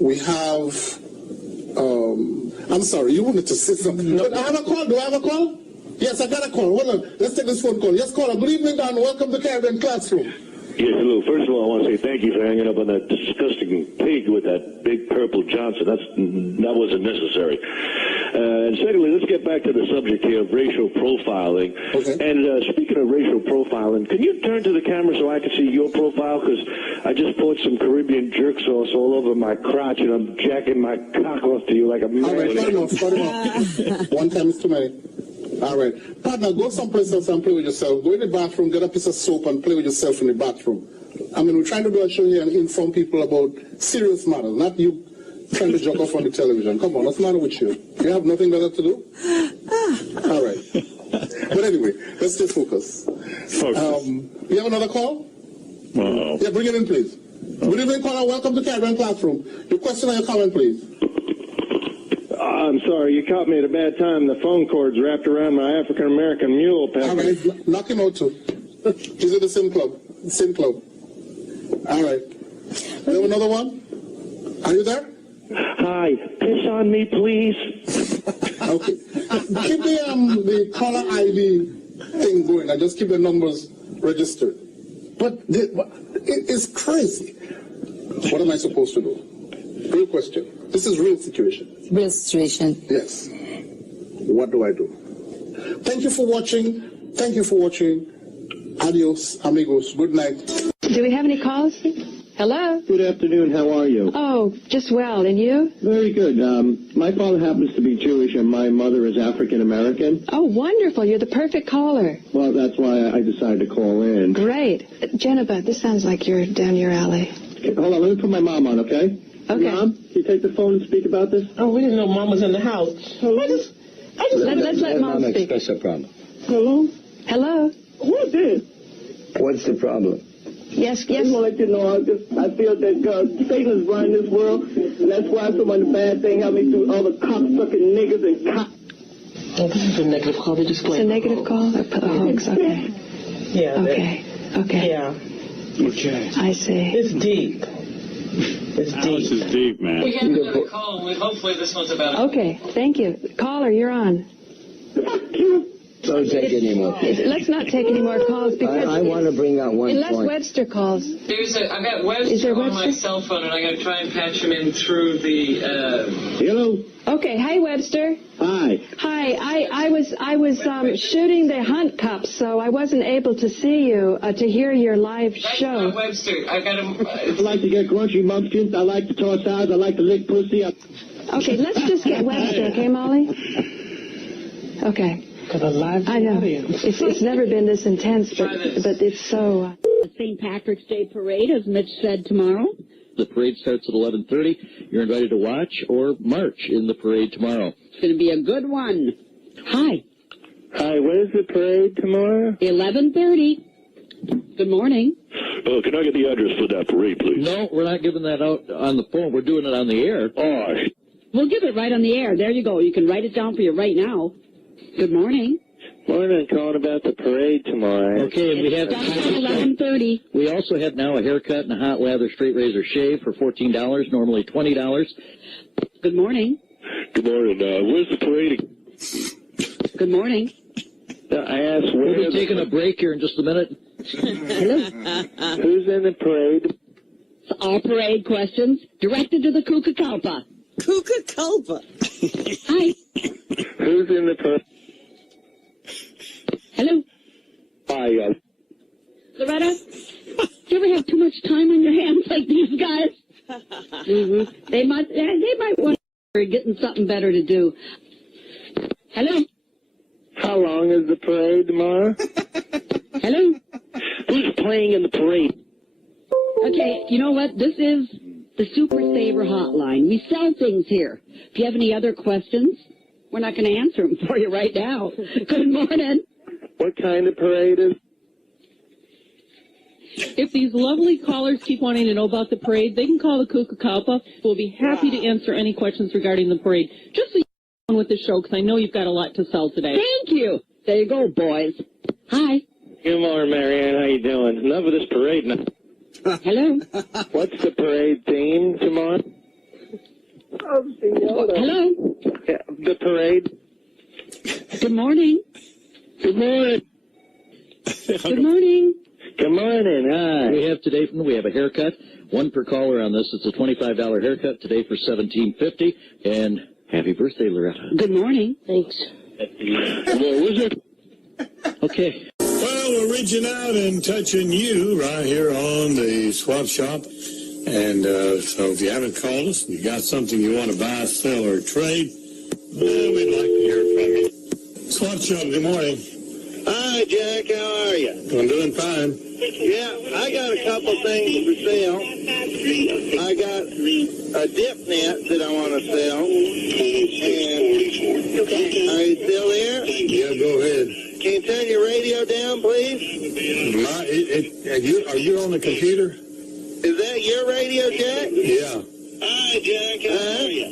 we have... I'm sorry, you wanted to say something. No. Do I have a call? Yes, I got a call. Hold on. Let's take this phone call. Yes, caller. Good evening, Don. Welcome to Caribbean Classroom. Yes, hello. First of all, I want to say thank you for hanging up on that disgusting pig with that big purple Johnson. That wasn't necessary. And secondly, let's get back to the subject here of racial profiling. Okay. And speaking of racial profiling, can you turn to the camera so I can see your profile? Because I just poured some Caribbean jerk sauce all over my crotch, and I'm jacking my cock off to you like a man. All right, start off. One time is too many. All right. Partner, go someplace else and play with yourself. Go in the bathroom, get a piece of soap and play with yourself in the bathroom. I mean, we're trying to do a show here and inform people about serious matters, not you trying to joke off on the television. Come on, what's the matter with you? You have nothing better to do? All right. But anyway, let's just focus. You have another call? Yeah, bring it in, please. Good evening, caller. Welcome to Caribbean Classroom. Your question or your comment, please. I'm sorry, you caught me at a bad time. The phone cord's wrapped around my African-American mule package. All right, knock him out, too. He's at the same club. Same club. All right. You have another one? Are you there? Hi. Piss on me, please. Okay. Keep the caller ID thing going. I just keep the numbers registered. But it's crazy. What am I supposed to do? Real question. This is real situation. Real situation. Yes. What do I do? Thank you for watching. Thank you for watching. Adios, amigos. Good night. Do we have any calls? Hello? Good afternoon. How are you? Oh, just well. And you? Very good. My father happens to be Jewish and my mother is African American. Oh, wonderful. You're the perfect caller. Well, that's why I decided to call in. Great. Jennifer, this sounds like you're down your alley. Okay, hold on. Let me put my mom on, okay? Okay. Mom, can you take the phone and speak about this? Oh, we didn't know Mom was in the house. Let's let Mom speak. Hello? Hello? What's this? What's the problem? Yes. I just want to let you know, I feel that Satan is running this world, and that's why so many bad things happen through all the cocksucking niggas and cock. Oh, this is a negative call. They just It's a negative call? Oh, okay. Yeah. Okay. Yeah. Okay. I see. It's deep. It's deep. This is deep, man. We have another call, and hopefully this one's about Okay. Thank you. Caller, you're on. Don't take any more calls. Let's not take any more calls because I want to bring out one unless point. Webster calls. I've got Webster on my cell phone, and I got to try and patch him in through the. Hello. Okay. Hi, Webster. Hi. Hi. I was shooting the Hunt Cup, so I wasn't able to see you to hear your live show. Webster, I got him. I like to get crunchy mumpkins. I like to toss eyes. I like to lick pussy. Okay, let's just get Webster, okay, Molly? Okay. I know. It's never been this intense, but it's so... The St. Patrick's Day Parade, as Mitch said, tomorrow. The parade starts at 11:30. You're invited to watch or march in the parade tomorrow. It's going to be a good one. Hi. Hi, where's the parade tomorrow? 11:30. Good morning. Oh, can I get the address for that parade, please? No, we're not giving that out on the phone. We're doing it on the air. Oh, We'll give it right on the air. There you go. You can write it down for you right now. Good morning. Morning, calling about the parade tomorrow. Okay, and we have... Starts at 11:30. We also have now a haircut and a hot lather straight razor shave for $14, normally $20. Good morning. Good morning. Where's the parade? Good morning. I asked where... We'll be taking a break here in just a minute. Hello. Who's in the parade? All parade questions directed to the 𝗧𝗵𝗲 𝗧𝗵𝗿. Hi. Who's in the parade? Hello. Hi, Loretta, do you ever have too much time on your hands like these guys? Mm-hmm. They might want to getting something better to do. Hello. How long is the parade tomorrow? Hello. Who's playing in the parade? Okay, you know what? This is the Super Saver Hotline. We sell things here. If you have any other questions, we're not going to answer them for you right now. Good morning. What kind of parade is? If these lovely callers keep wanting to know about the parade, they can call the 𝗧𝗵𝗲. We'll be happy to answer any questions regarding the parade. Just so you on with the show, because I know you've got a lot to sell today. Thank you. There you go, boys. Hi. Good morning, Marianne. How you doing? Enough of this parade now. Hello. What's the parade theme tomorrow? Hello. Yeah, the parade. Good morning. Good morning. Good morning. Good morning. Hi. We have a haircut. One per caller on this. It's a $25 haircut today for $17.50. And happy birthday, Loretta. Good morning. Thanks. What was it? Okay. Well, we're reaching out and touching you right here on the Swap Shop. And so if you haven't called us, you got something you want to buy, sell, or trade, we'd like to hear from you. Swap Shop, good morning. Hi, Jack. How are you? I'm doing fine. Yeah, I got a couple things for sale. I got a dip net that I want to sell. And are you still there? Yeah, go ahead. Can you turn your radio down, please? Are you on the computer? Is that your radio, Jack? Yeah. Hi, Jack. How are you?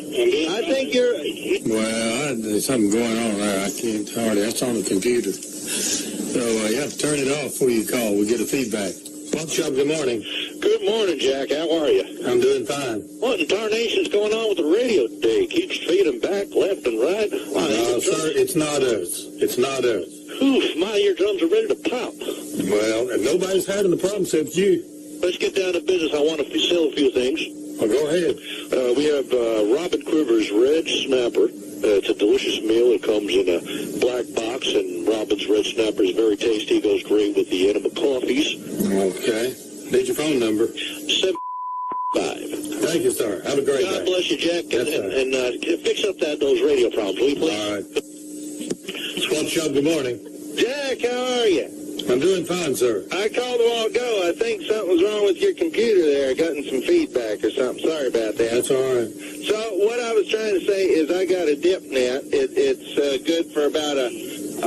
I think you're... Well, there's something going on there. I can't hardly. That's on the computer. So you have to turn it off before you call. We get a feedback. Swap Shop, good morning. Good morning, Jack. How are you? I'm doing fine. What in tarnation's going on with the radio today? Keeps feeding back left and right. No, sir, it's not us. It's not us. Oof, my eardrums are ready to pop. Well, and nobody's having the problem except you. Let's get down to business. I want to sell a few things. Well, go ahead. We have Robin Quiver's Red Snapper. It's a delicious meal. It comes in a black box, and Robin's Red Snapper is very tasty. It goes great with the enema coffees. Okay. Need your phone number. 7 5. Thank you, sir. Have a great day. God bless you, Jack. Yes, and fix up those radio problems, will you, please? All right. Swap Shop, good morning. Jack, how are you? I'm doing fine, sir. I called a while ago. I think something's wrong with your computer there. Gotten some feedback or something. Sorry about that. That's all right. So what I was trying to say is I got a dip net. It's good for about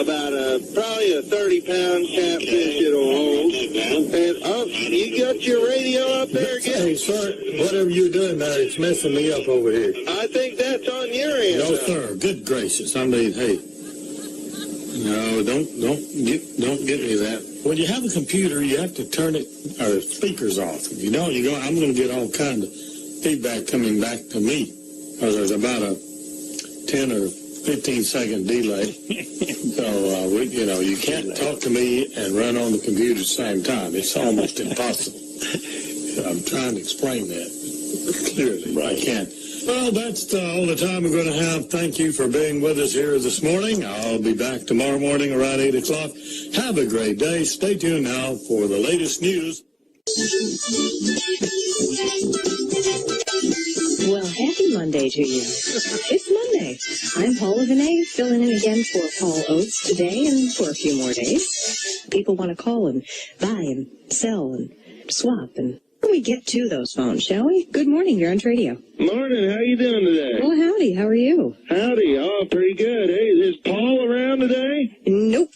probably a 30-pound catfish it'll hold. And you got your radio up there again? Hey, sir, whatever you're doing there, it's messing me up over here. I think that's on your end. No, sir. Good gracious. I mean, hey. No, don't get me that. When you have a computer, you have to turn it or speakers off. If you don't, I'm going to get all kind of feedback coming back to me because there's about a 10 or 15-second delay. So you can't talk to me and run on the computer at the same time. It's almost impossible. I'm trying to explain that clearly. I can't. Well, that's all the time we're going to have. Thank you for being with us here this morning. I'll be back tomorrow morning around 8 o'clock. Have a great day. Stay tuned now for the latest news. Well, happy Monday to you. It's Monday. I'm Paula Vinay, filling in again for Paul Oates today and for a few more days. People want to call and buy and sell and swap and... We get to those phones, shall we? Good morning, you're on radio. Morning, how you doing today? Well, howdy, how are you? Howdy, pretty good. Hey, is Paul around today? Nope.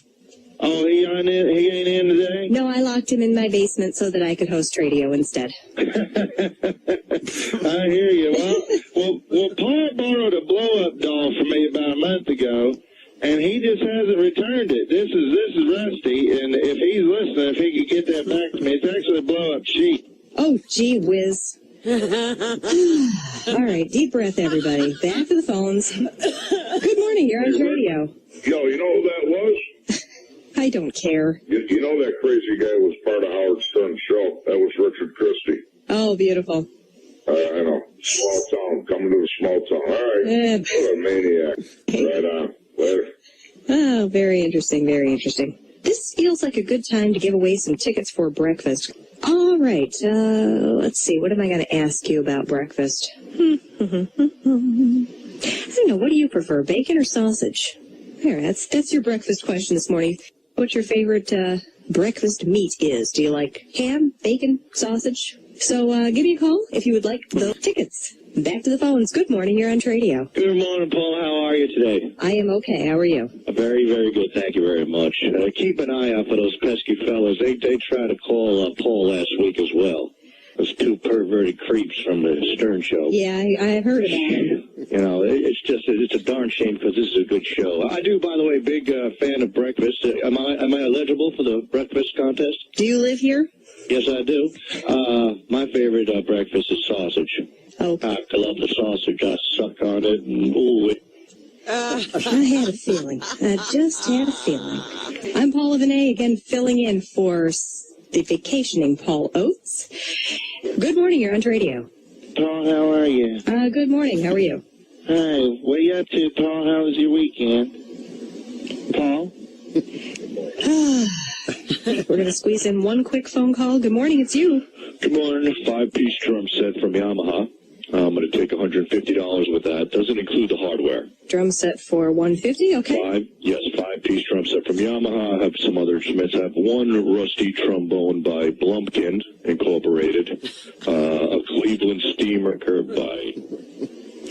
Oh, he ain't in today? No, I locked him in my basement so that I could host radio instead. I hear you. Well, Paul borrowed a blow-up doll from me about a month ago, and he just hasn't returned it. This is Rusty, and if he's listening, if he could get that back to me, it's actually a blow-up sheet. Oh, gee whiz. All right, deep breath, everybody. Back to the phones. Good morning, you're on radio. Yo, you know who that was? I don't care. You know that crazy guy was part of Howard Stern's show. That was Richard Christie. Oh, beautiful. I know. Small town. Coming to the small town. All right. What a maniac. Right on. Later. Oh, very interesting, very interesting. This feels like a good time to give away some tickets for breakfast. All right, let's see. What am I going to ask you about breakfast? I don't know. What do you prefer, bacon or sausage? There, that's your breakfast question this morning. What your favorite breakfast meat is? Do you like ham, bacon, sausage? So give me a call if you would like the tickets. Back to the phones. Good morning. You're on radio. Good morning, Paul. How are you today? I am okay. How are you? Very, very good. Thank you very much. Keep an eye out for those pesky fellas. They tried to call Paul last week as well. Those two perverted creeps from the Stern show. Yeah, I heard about it. You know, it's a darn shame because this is a good show. I do, by the way, big fan of breakfast. Am I eligible for the breakfast contest? Do you live here? Yes, I do. My favorite breakfast is sausage. Okay. I love the sausage. I suck on it, and ooh, I had a feeling. I just had a feeling. I'm Paula Vinay, again filling in for the vacationing Paul Oates. Good morning, you're on radio. Paul, how are you? Good morning, how are you? Hi, what are you up to, Paul? How was your weekend? Paul? We're going to squeeze in one quick phone call. Good morning, it's you. Good morning. 5-piece drum set from Yamaha. I'm going to take $150 with that. Doesn't include the hardware. Drum set for $150, okay. 5-piece drum set from Yamaha. I have some other instruments. I have one rusty trombone by Blumpkin Incorporated, a Cleveland steam record by...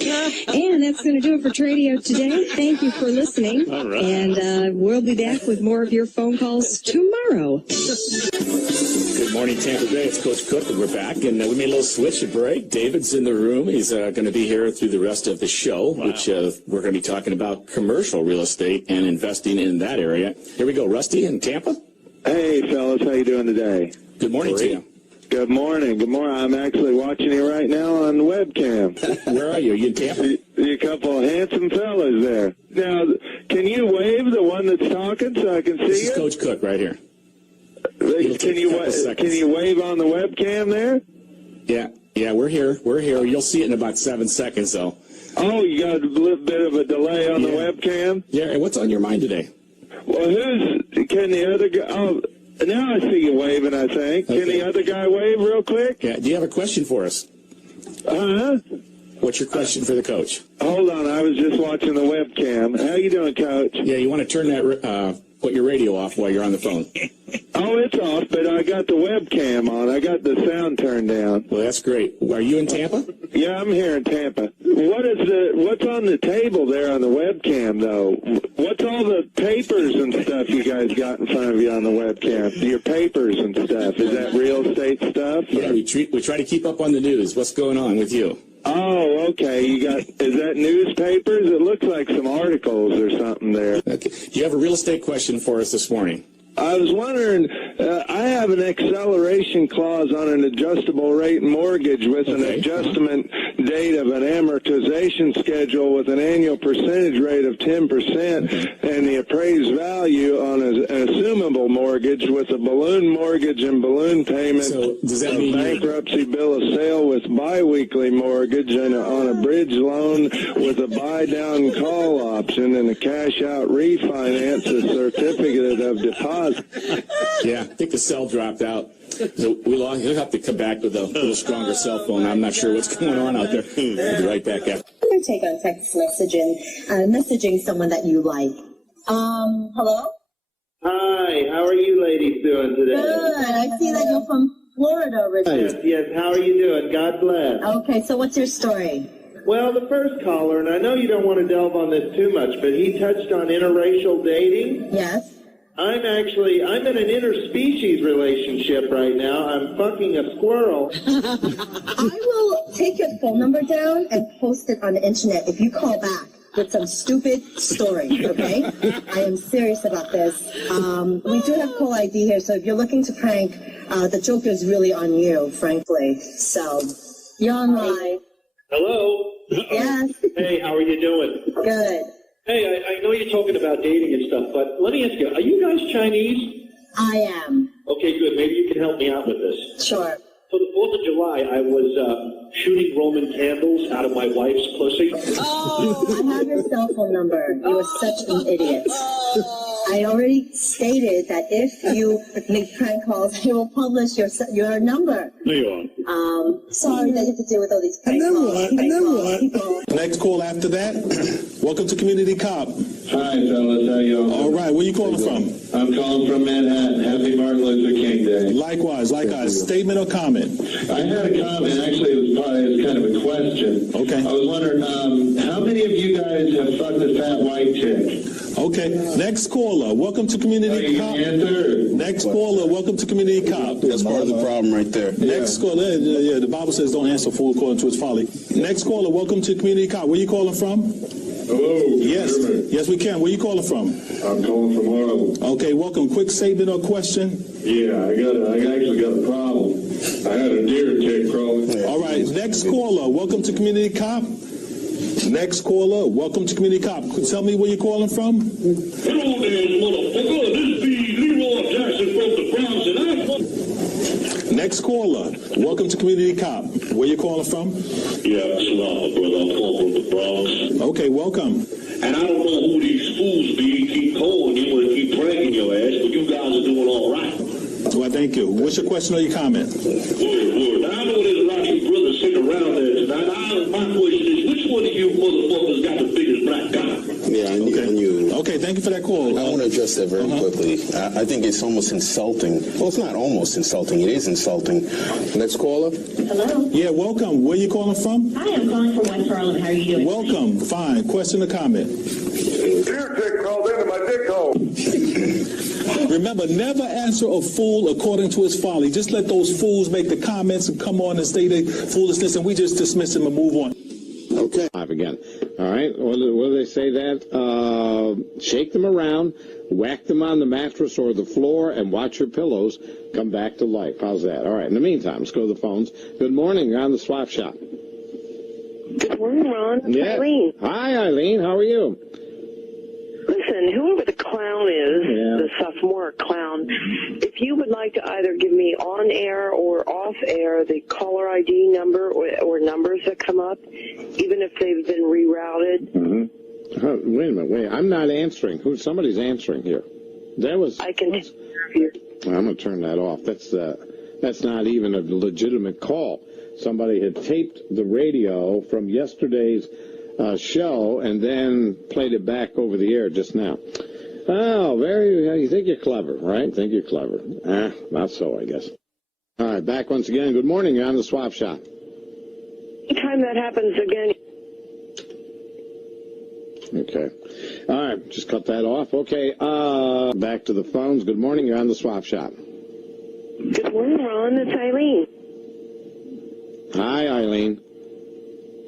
And that's going to do it for Tradio today. Thank you for listening. All right. And we'll be back with more of your phone calls tomorrow. Good morning, Tampa Bay. It's Coach Cook, and we're back. And we made a little switch at break. David's in the room. He's going to be here through the rest of the show, which we're going to be talking about commercial real estate and investing in that area. Here we go. Rusty in Tampa. Hey, fellas. How you doing today? Good morning to you. Good morning. Good morning. I'm actually watching you right now on the webcam. Where are you? You in Tampa? You a couple of handsome fellas there. Now, can you wave the one that's talking so I can see you? This is Coach Cook right here. Can you wave on the webcam there? Yeah, we're here. We're here. You'll see it in about 7 seconds, though. Oh, you got a little bit of a delay on the webcam? Yeah, and what's on your mind today? Well, can the other guy... Oh, now I see you waving, I think. Okay. Can the other guy wave real quick? Yeah. Do you have a question for us? What's your question for the coach? Hold on. I was just watching the webcam. How you doing, Coach? Yeah, you want to turn that... put your radio off while you're on the phone. Oh, it's off, but I got the webcam on. I got the sound turned down. Well, that's great. Are you in Tampa? Yeah, I'm here in Tampa. What's on the table there on the webcam, though? What's all the papers and stuff you guys got in front of you on the webcam? Your papers and stuff. Is that real estate stuff? Yeah, we try to keep up on the news. What's going on with you? Oh, okay. Is that newspapers? It looks like some articles or something there. Okay. Do you have a real estate question for us this morning? I was wondering, I have an acceleration clause on an adjustable rate mortgage with an adjustment date of an amortization schedule with an annual percentage rate of 10% and the appraised value on an assumable mortgage with a balloon mortgage and balloon payment, so does that mean bankruptcy bill of sale with biweekly mortgage and on a bridge loan with a buy-down call option and a cash-out refinance, a certificate of deposit. Yeah, I think the cell dropped out. So he'll have to come back with a little stronger cell phone. I'm not sure what's going on out there. We'll be right back after. Your take on text messaging someone that you like. Hello? Hi, how are you ladies doing today? Good. I see that you're from Florida, Richard. Yes, how are you doing? God bless. Okay, so what's your story? Well, the first caller, and I know you don't want to delve on this too much, but he touched on interracial dating. Yes. I'm in an interspecies relationship right now. I'm fucking a squirrel. I will take your phone number down and post it on the internet if you call back with some stupid story, okay? I am serious about this. We do have call ID here, so if you're looking to prank, the joke is really on you, frankly. So, you're online. Hello? Yes. Hey, how are you doing? Good. Hey, I know you're talking about dating and stuff, but let me ask you, are you guys Chinese? I am. Okay, good. Maybe you can help me out with this. Sure. For the 4th of July, I was shooting Roman candles out of my wife's pussy. Oh, I have your cell phone number. You are such an idiot. I already stated that if you make prank calls, I will publish your number. No, you won't. Sorry that you have to deal with all these prank calls. Next call after that. Welcome to Community Cop. Hi, fellas. How you all? All right. Where you calling from? I'm calling from Manhattan. Happy Martin Luther King Day. Likewise. Statement or comment? I had a comment. Actually, it was kind of a question. Okay. I was wondering, how many of you guys have fucked a fat white chick? Okay. Next caller. Welcome to Community Cop. Next caller. Welcome to Community Cop. That's part of the problem right there. Next caller. Yeah, the Bible says don't answer fool according to his folly. Next caller. Welcome to Community Cop. Where you calling from? Hello. Yes, we can. Where you calling from? I'm calling from Harlem. Okay, welcome. Quick statement or question? Yeah, I actually got a problem. I had a deer tick crawling. All right, next caller. Welcome to Community Cop. Next caller, welcome to Community Cop. Tell me where you're calling from. Hello there, motherfucker. This is Leroy Jackson from the Bronx, and Next caller, welcome to Community Cop. Where you calling from? Yeah, Salah, brother. I'm calling from the Bronx. Okay, welcome. And I don't know who these fools be keep calling you and keep pranking your ass, but you guys are doing all right. Well, thank you. What's your question or your comment? Word. Now, I know there's a lot of you brothers sitting around there tonight. My question is, which one of you motherfuckers got the biggest black guy? Yeah, I knew. Okay, thank you for that call. I want to address that very quickly. I think it's almost insulting. Well, it's not almost insulting. It is insulting. Next caller. Hello. Yeah, welcome. Where you calling from? Hi, I'm calling from West Harlem. How are you doing? Welcome. Fine. Question or comment? Your dick called into my dick hole. Remember, never answer a fool according to his folly. Just let those fools make the comments and come on and say their foolishness, and we just dismiss them and move on. Okay. Live again. All right. What do they say that? Shake them around, whack them on the mattress or the floor, and watch your pillows come back to life. How's that? All right. In the meantime, let's go to the phones. Good morning. You're on the Swap Shop. Good morning, Ron. It's Yeah. Eileen. Hi, Eileen. How are you? Listen, whoever the clown is, the sophomore clown, if you would like to either give me on air or off air the caller ID number or numbers that come up, even if they've been rerouted. Mm-hmm. Wait a minute. I'm not answering. Somebody's answering here. I can take care of you. I'm going to turn that off. That's not even a legitimate call. Somebody had taped the radio from yesterday's show and then played it back over the air just now. Oh, you think you're clever, right? Think you're clever. Not so, I guess. All right, back once again. Good morning. You're on the Swap Shop. Anytime that happens again. Okay. All right, just cut that off. Okay, back to the phones. Good morning. You're on the Swap Shop. Good morning, Ron. It's Eileen. Hi, Eileen.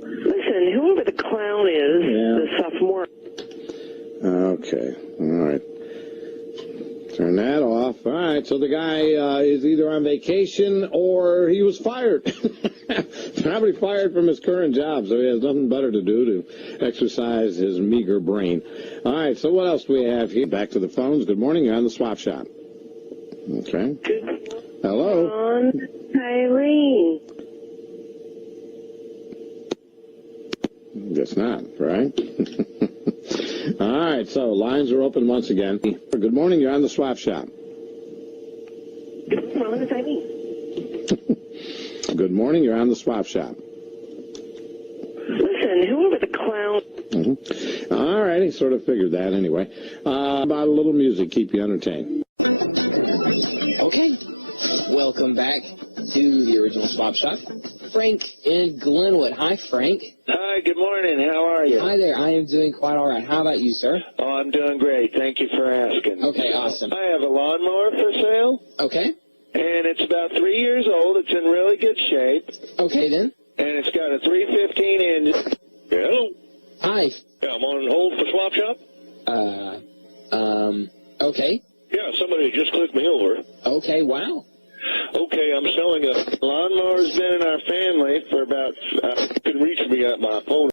Listen, whoever the clown is, the sophomore. Okay. All right. Turn that off. All right. So the guy is either on vacation or he was fired. Probably fired from his current job, so he has nothing better to do to exercise his meager brain. All right. So what else do we have here? Back to the phones. Good morning. You're on the Swap Shop. Okay. Hello. Ron, Eileen. Guess not, right? All right, so lines are open once again. Good morning, you're on the Swap Shop. Good morning, it's Eileen. Good morning, you're on the Swap Shop. Listen, whoever the clown... Mm-hmm. All righty, sort of figured that anyway. About a little music, keep you entertained. Okay, welcome back to the original Swap Shop. Frank in Glenwood. Hi, Frank. Hi, good morning. How are you? Hi there. I am doing quite all right. How about you, sir? Oh, I'm doing great. Thank you for asking. Okay, awesome. I have a lawnmower for sale. Okay. And it's about 3 years old. It's in really good shape. Okay, then. And it's got a 315 engine. Hello? Hi. Yeah, I'm on hold for Swap Shop. Okay. Yeah, somebody just clicked me over. Okay, wow. Okay, I'm selling a lawnmower's been in our family for about, you can reach me at my phone.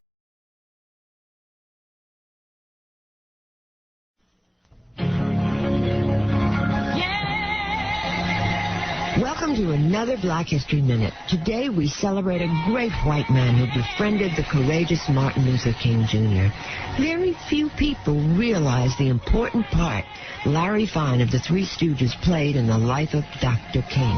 Welcome to another Black History Minute. Today we celebrate a great white man who befriended the courageous Martin Luther King Jr. Very few people realize the important part Larry Fine of the Three Stooges played in the life of Dr. King.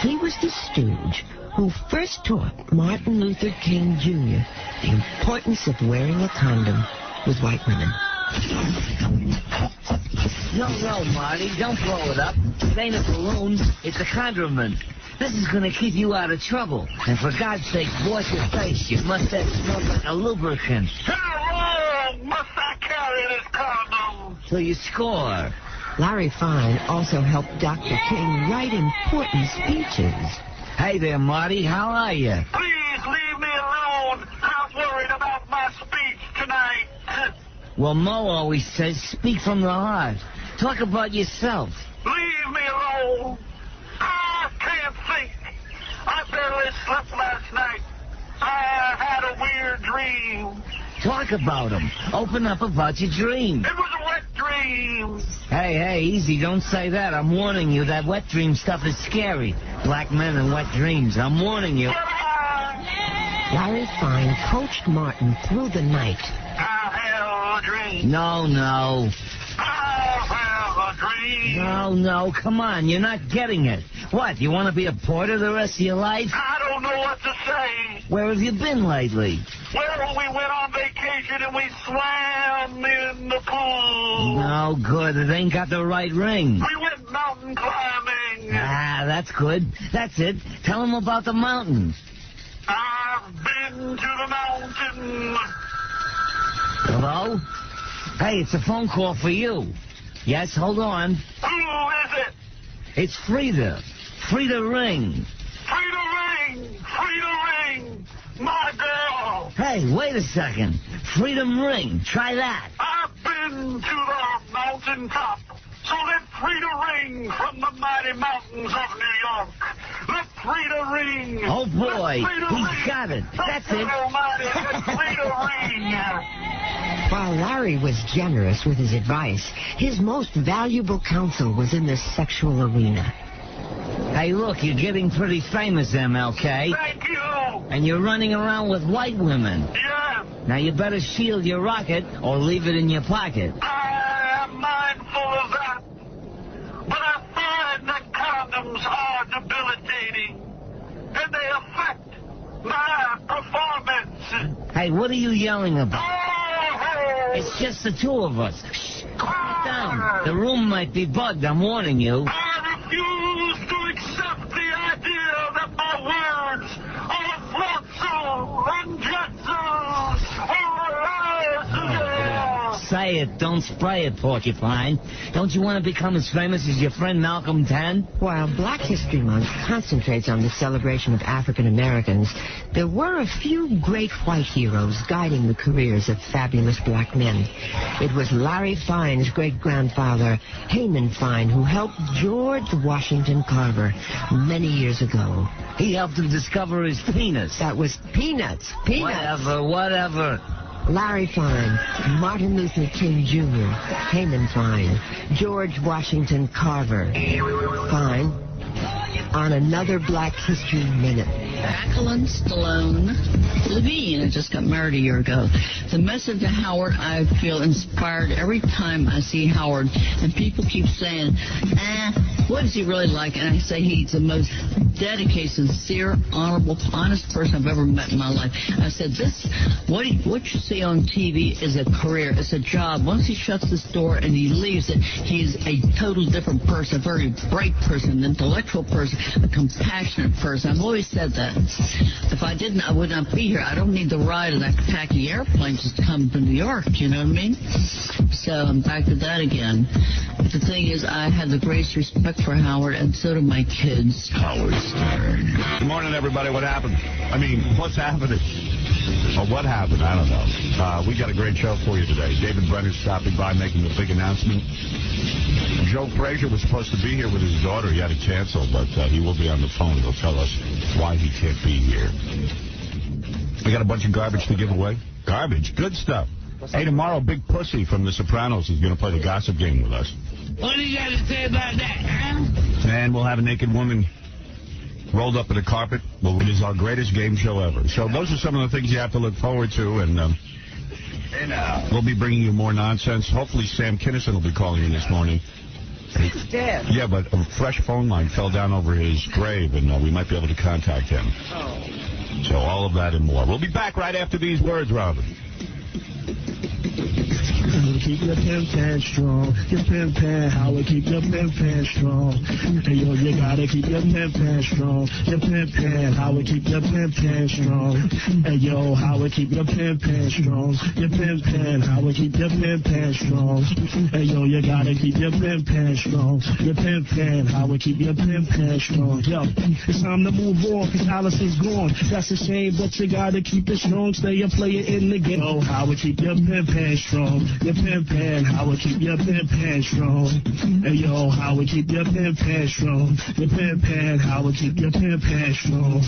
He was the stooge who first taught Martin Luther King Jr. the importance of wearing a condom with white women. No, Marty, don't blow it up. It ain't a balloon, it's a condiment. This is gonna keep you out of trouble. And for God's sake, wash your face. Your mustache smells like a lubricant. Hello, must I carry this condom? So you score. Larry Fine also helped Dr. King write important speeches. Hey there, Marty, how are you? Please leave me alone. I'm worried about my speech tonight. Well, Mo always says, speak from the heart. Talk about yourself. Leave me alone. I can't think. I barely slept last night. I had a weird dream. Talk about them. Open up about your dream. It was a wet dream. Hey, easy. Don't say that. I'm warning you. That wet dream stuff is scary. Black men and wet dreams. I'm warning you. Larry Fine coached Martin through the night. I have a dream. No. I have a dream. No. Come on. You're not getting it. What? You want to be a porter the rest of your life? I don't know what to say. Where have you been lately? Well, we went on vacation and we swam in the pool. No good. It ain't got the right ring. We went mountain climbing. That's good. That's it. Tell him about the mountain. I've been to the mountain. Hello? Hey, it's a phone call for you. Yes, hold on. Who is it? It's Frida. Frida Ring. Frida Ring. My girl. Hey, wait a second. Freedom Ring. Try that. I've been to the mountaintop. So let Frida ring from the mighty mountains of New York. Let Frida ring. Oh, boy. He's got it. That's it. Let Frida ring. While Larry was generous with his advice, his most valuable counsel was in the sexual arena. Hey, look, you're getting pretty famous, MLK. Thank you. And you're running around with white women. Yeah. Now, you better shield your rocket or leave it in your pocket. I am mindful of that. But I find that condoms are debilitating. And they affect my performance. Hey, what are you yelling about? Oh. It's just the two of us. Shh, calm down. The room might be bugged, I'm warning you. I refuse to accept the idea that my words are a flotsam and jetsam or lies. Say it, don't spray it, Porcupine. Don't you want to become as famous as your friend Malcolm 10? While Black History Month concentrates on the celebration of African Americans, there were a few great white heroes guiding the careers of fabulous black men. It was Larry Fine's great-grandfather, �ᵉ Fine, who helped George Washington Carver many years ago. He helped him discover his penis. That was peanuts. Whatever. Larry Fine, Martin Luther King Jr., �ᵉ Fine, George Washington Carver. Fine, on another Black History Minute. Jacqueline Stallone Levine just got married a year ago. The message to Howard, I feel inspired every time I see Howard, and people keep saying, what is he really like? And I say he's the most dedicated, sincere, honorable, honest person I've ever met in my life. I said, what you see on TV is a career, it's a job. Once he shuts this door and he leaves it, he's a total different person, a very bright person, an intellectual person, a compassionate person. I've always said that. If I didn't, I would not be here. I don't need the ride of that tacky airplane just to come to New York, you know what I mean? So I'm back to that again. But the thing is, I have the greatest respect for Howard, and so do my kids. Howard Stern. Good morning, everybody. What happened? I mean, what's happening? Or what happened? I don't know. We got a great show for you today. David Brenner's stopping by, making a big announcement. Joe Frazier was supposed to be here with his daughter. He had to cancel, but he will be on the phone. He'll tell us why he can't be here. We got a bunch of garbage to give away. Garbage? Good stuff. Hey, tomorrow, Big Pussy from The Sopranos is going to play the gossip game with us. What do you got to say about that, huh? And we'll have a naked woman rolled up in a carpet. Well, it is our greatest game show ever. So those are some of the things you have to look forward to, and we'll be bringing you more nonsense. Hopefully Sam Kinison will be calling in this morning. He's dead. Yeah, but a fresh phone line fell down over his grave, and we might be able to contact him. Oh. So all of that and more. We'll be back right after these words, Robin. Keep your pen pad strong. Your pen pad, Howard, keep your pen pad strong. Hey, yo, you gotta keep your pen pad strong. Your pen pad, Howard, keep your pen pad strong. Hey, yo, Howard, keep your pen pad strong. Your pen pad, Howard, keep your pen pad strong. Hey, yo, you gotta keep your pen pad strong. Your pen pad, Howard, keep your pen pad strong. Yo, it's time to move on, cause Allison's gone. That's a shame, but you gotta keep it strong. Stay a player in the game. Yo, Howard, keep keep your pen pad strong. Your pen pad, Howard, keep your pen pad strong. Hey, yo, Howard, keep your pen pad strong. Your pen pad, Howard, keep your pen pad strong.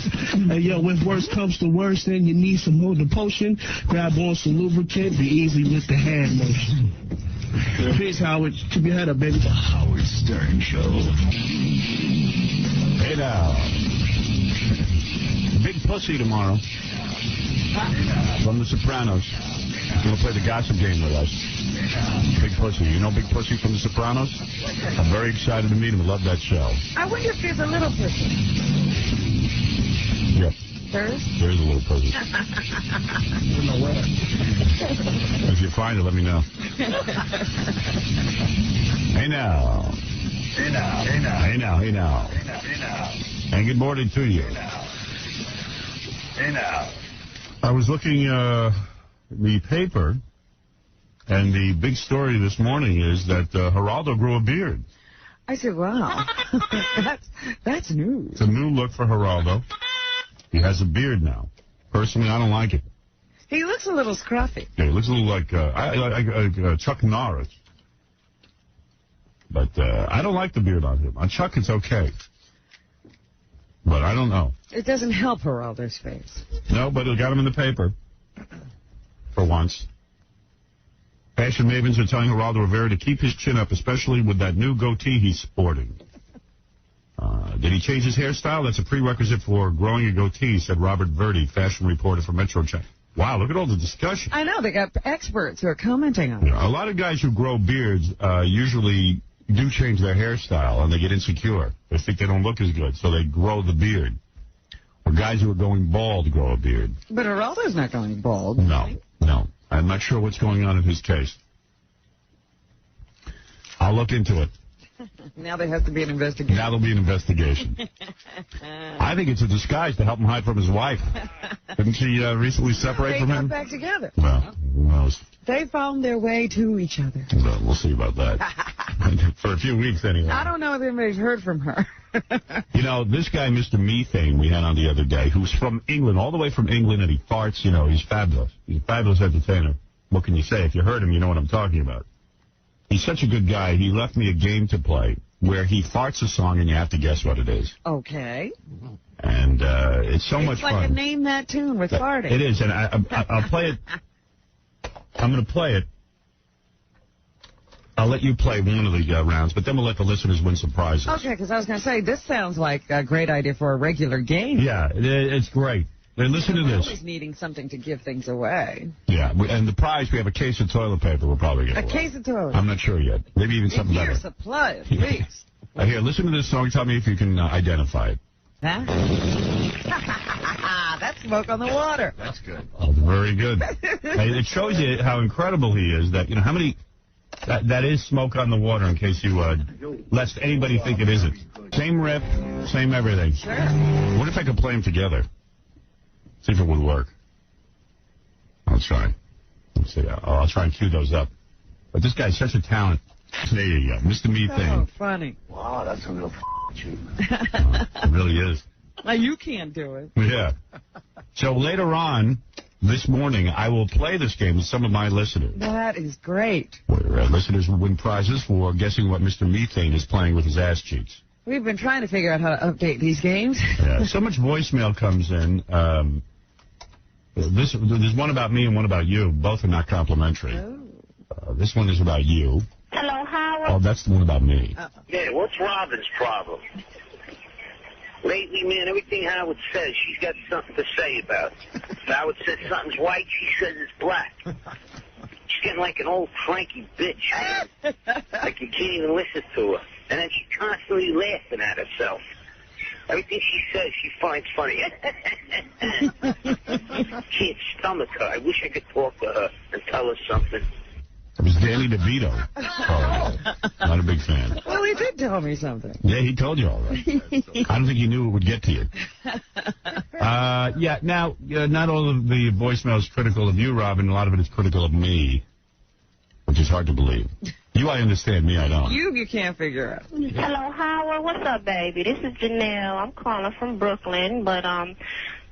Hey, yo, if worst comes to worst and you need some more potion, grab on some lubricant, be easy with the hand motion. Peace, Howard. Keep your head up, baby. The Howard Stern Show. Hey, now. Big Pussy tomorrow. From The Sopranos. He's going to play the gossip game with us. Big Pussy. You know Big Pussy from The Sopranos? I'm very excited to meet him. I love that show. I wonder if there's a little pussy. Yep. There's a little pussy. If you find it, let me know. Hey now. Hey now. Hey now. Hey now. Hey now. Hey now. And good morning to you. Hey now. I was looking the paper, and the big story this morning is that Geraldo grew a beard. I said, wow. that's news. It's a new look for Geraldo. He has a beard now. Personally, I don't like it. He looks a little scruffy. Yeah, he looks a little like Chuck Norris. But I don't like the beard on him. On Chuck, it's okay. But I don't know. It doesn't help Geraldo's face. No, but it got him in the paper. For once. Fashion mavens are telling Geraldo Rivera to keep his chin up, especially with that new goatee he's sporting. Did he change his hairstyle? That's a prerequisite for growing a goatee, said Robert Verdi, fashion reporter for Metro Check. Wow, look at all the discussion. I know, they got experts who are commenting on it. A lot of guys who grow beards usually do change their hairstyle, and they get insecure. They think they don't look as good, so they grow the beard. Or guys who are going bald grow a beard. But Geraldo's not going bald. No. I'm not sure what's going on in his case. I'll look into it. Now there has to be an investigation. Now there'll be an investigation. I think it's a disguise to help him hide from his wife. Didn't she recently separate from him? They got back together. Well, who knows? They found their way to each other. Well, we'll see about that. For a few weeks, anyway. I don't know if anybody's heard from her. You know, this guy, Mr. Methane, we had on the other day, who's from England, all the way from England, and he farts. You know, he's fabulous. He's a fabulous entertainer. What can you say? If you heard him, you know what I'm talking about. He's such a good guy. He left me a game to play where he farts a song and you have to guess what it is. Okay. And it's so much fun. It's like a name that tune with farting. It is, and I'll play it. I'm going to play it. I'll let you play one of the rounds, but then we'll let the listeners win some prizes. Okay, because I was going to say, this sounds like a great idea for a regular game. Yeah, it's great. Listen to this. Always needing something to give things away. Yeah, and the prize, we have a case of toilet paper we'll probably get away. A case of toilet. I'm not sure yet. Maybe even something better. Your supply, at least. Here, listen to this song. Tell me if you can identify it. Huh? That's smoke on the water. That's good. Oh, very good. It shows you how incredible he is. That, you know, how many... That is Smoke on the Water, in case you lest anybody think it isn't. Same riff, same everything. Sure. What if I could play them together? See if it would work. I'll try. Let's see. I'll try and cue those up. But this guy's such a talent. There you go. Mr. Methane. Oh, funny. Wow, that's a real cheap. It really is. Now, you can't do it. Yeah. So later on this morning, I will play this game with some of my listeners. That is great. Where listeners will win prizes for guessing what Mr. Methane is playing with his ass cheeks. We've been trying to figure out how to update these games. Yeah, so much voicemail comes in. There's one about me and one about you. Both are not complimentary. Oh. This one is about you. Hello, Howard. Oh, that's the one about me. Yeah, what's Robin's problem? Lately, man, everything Howard says, she's got something to say about. If Howard says something's white, she says it's black. She's getting like an old cranky bitch, man. Like you can't even listen to her. And then she's constantly laughing at herself. Everything she says, she finds funny. Can't stomach her. I wish I could talk to her and tell her something. It was Danny DeVito. Not a big fan. Well, he did tell me something. Yeah, he told you all right. I don't think he knew it would get to you. Yeah, now, not all of the voicemail is critical of you, Robin. A lot of it is critical of me, which is hard to believe. You, I understand. Me, I don't. You can't figure out. Hello, Howard. What's up, baby? This is Janelle. I'm calling from Brooklyn, but I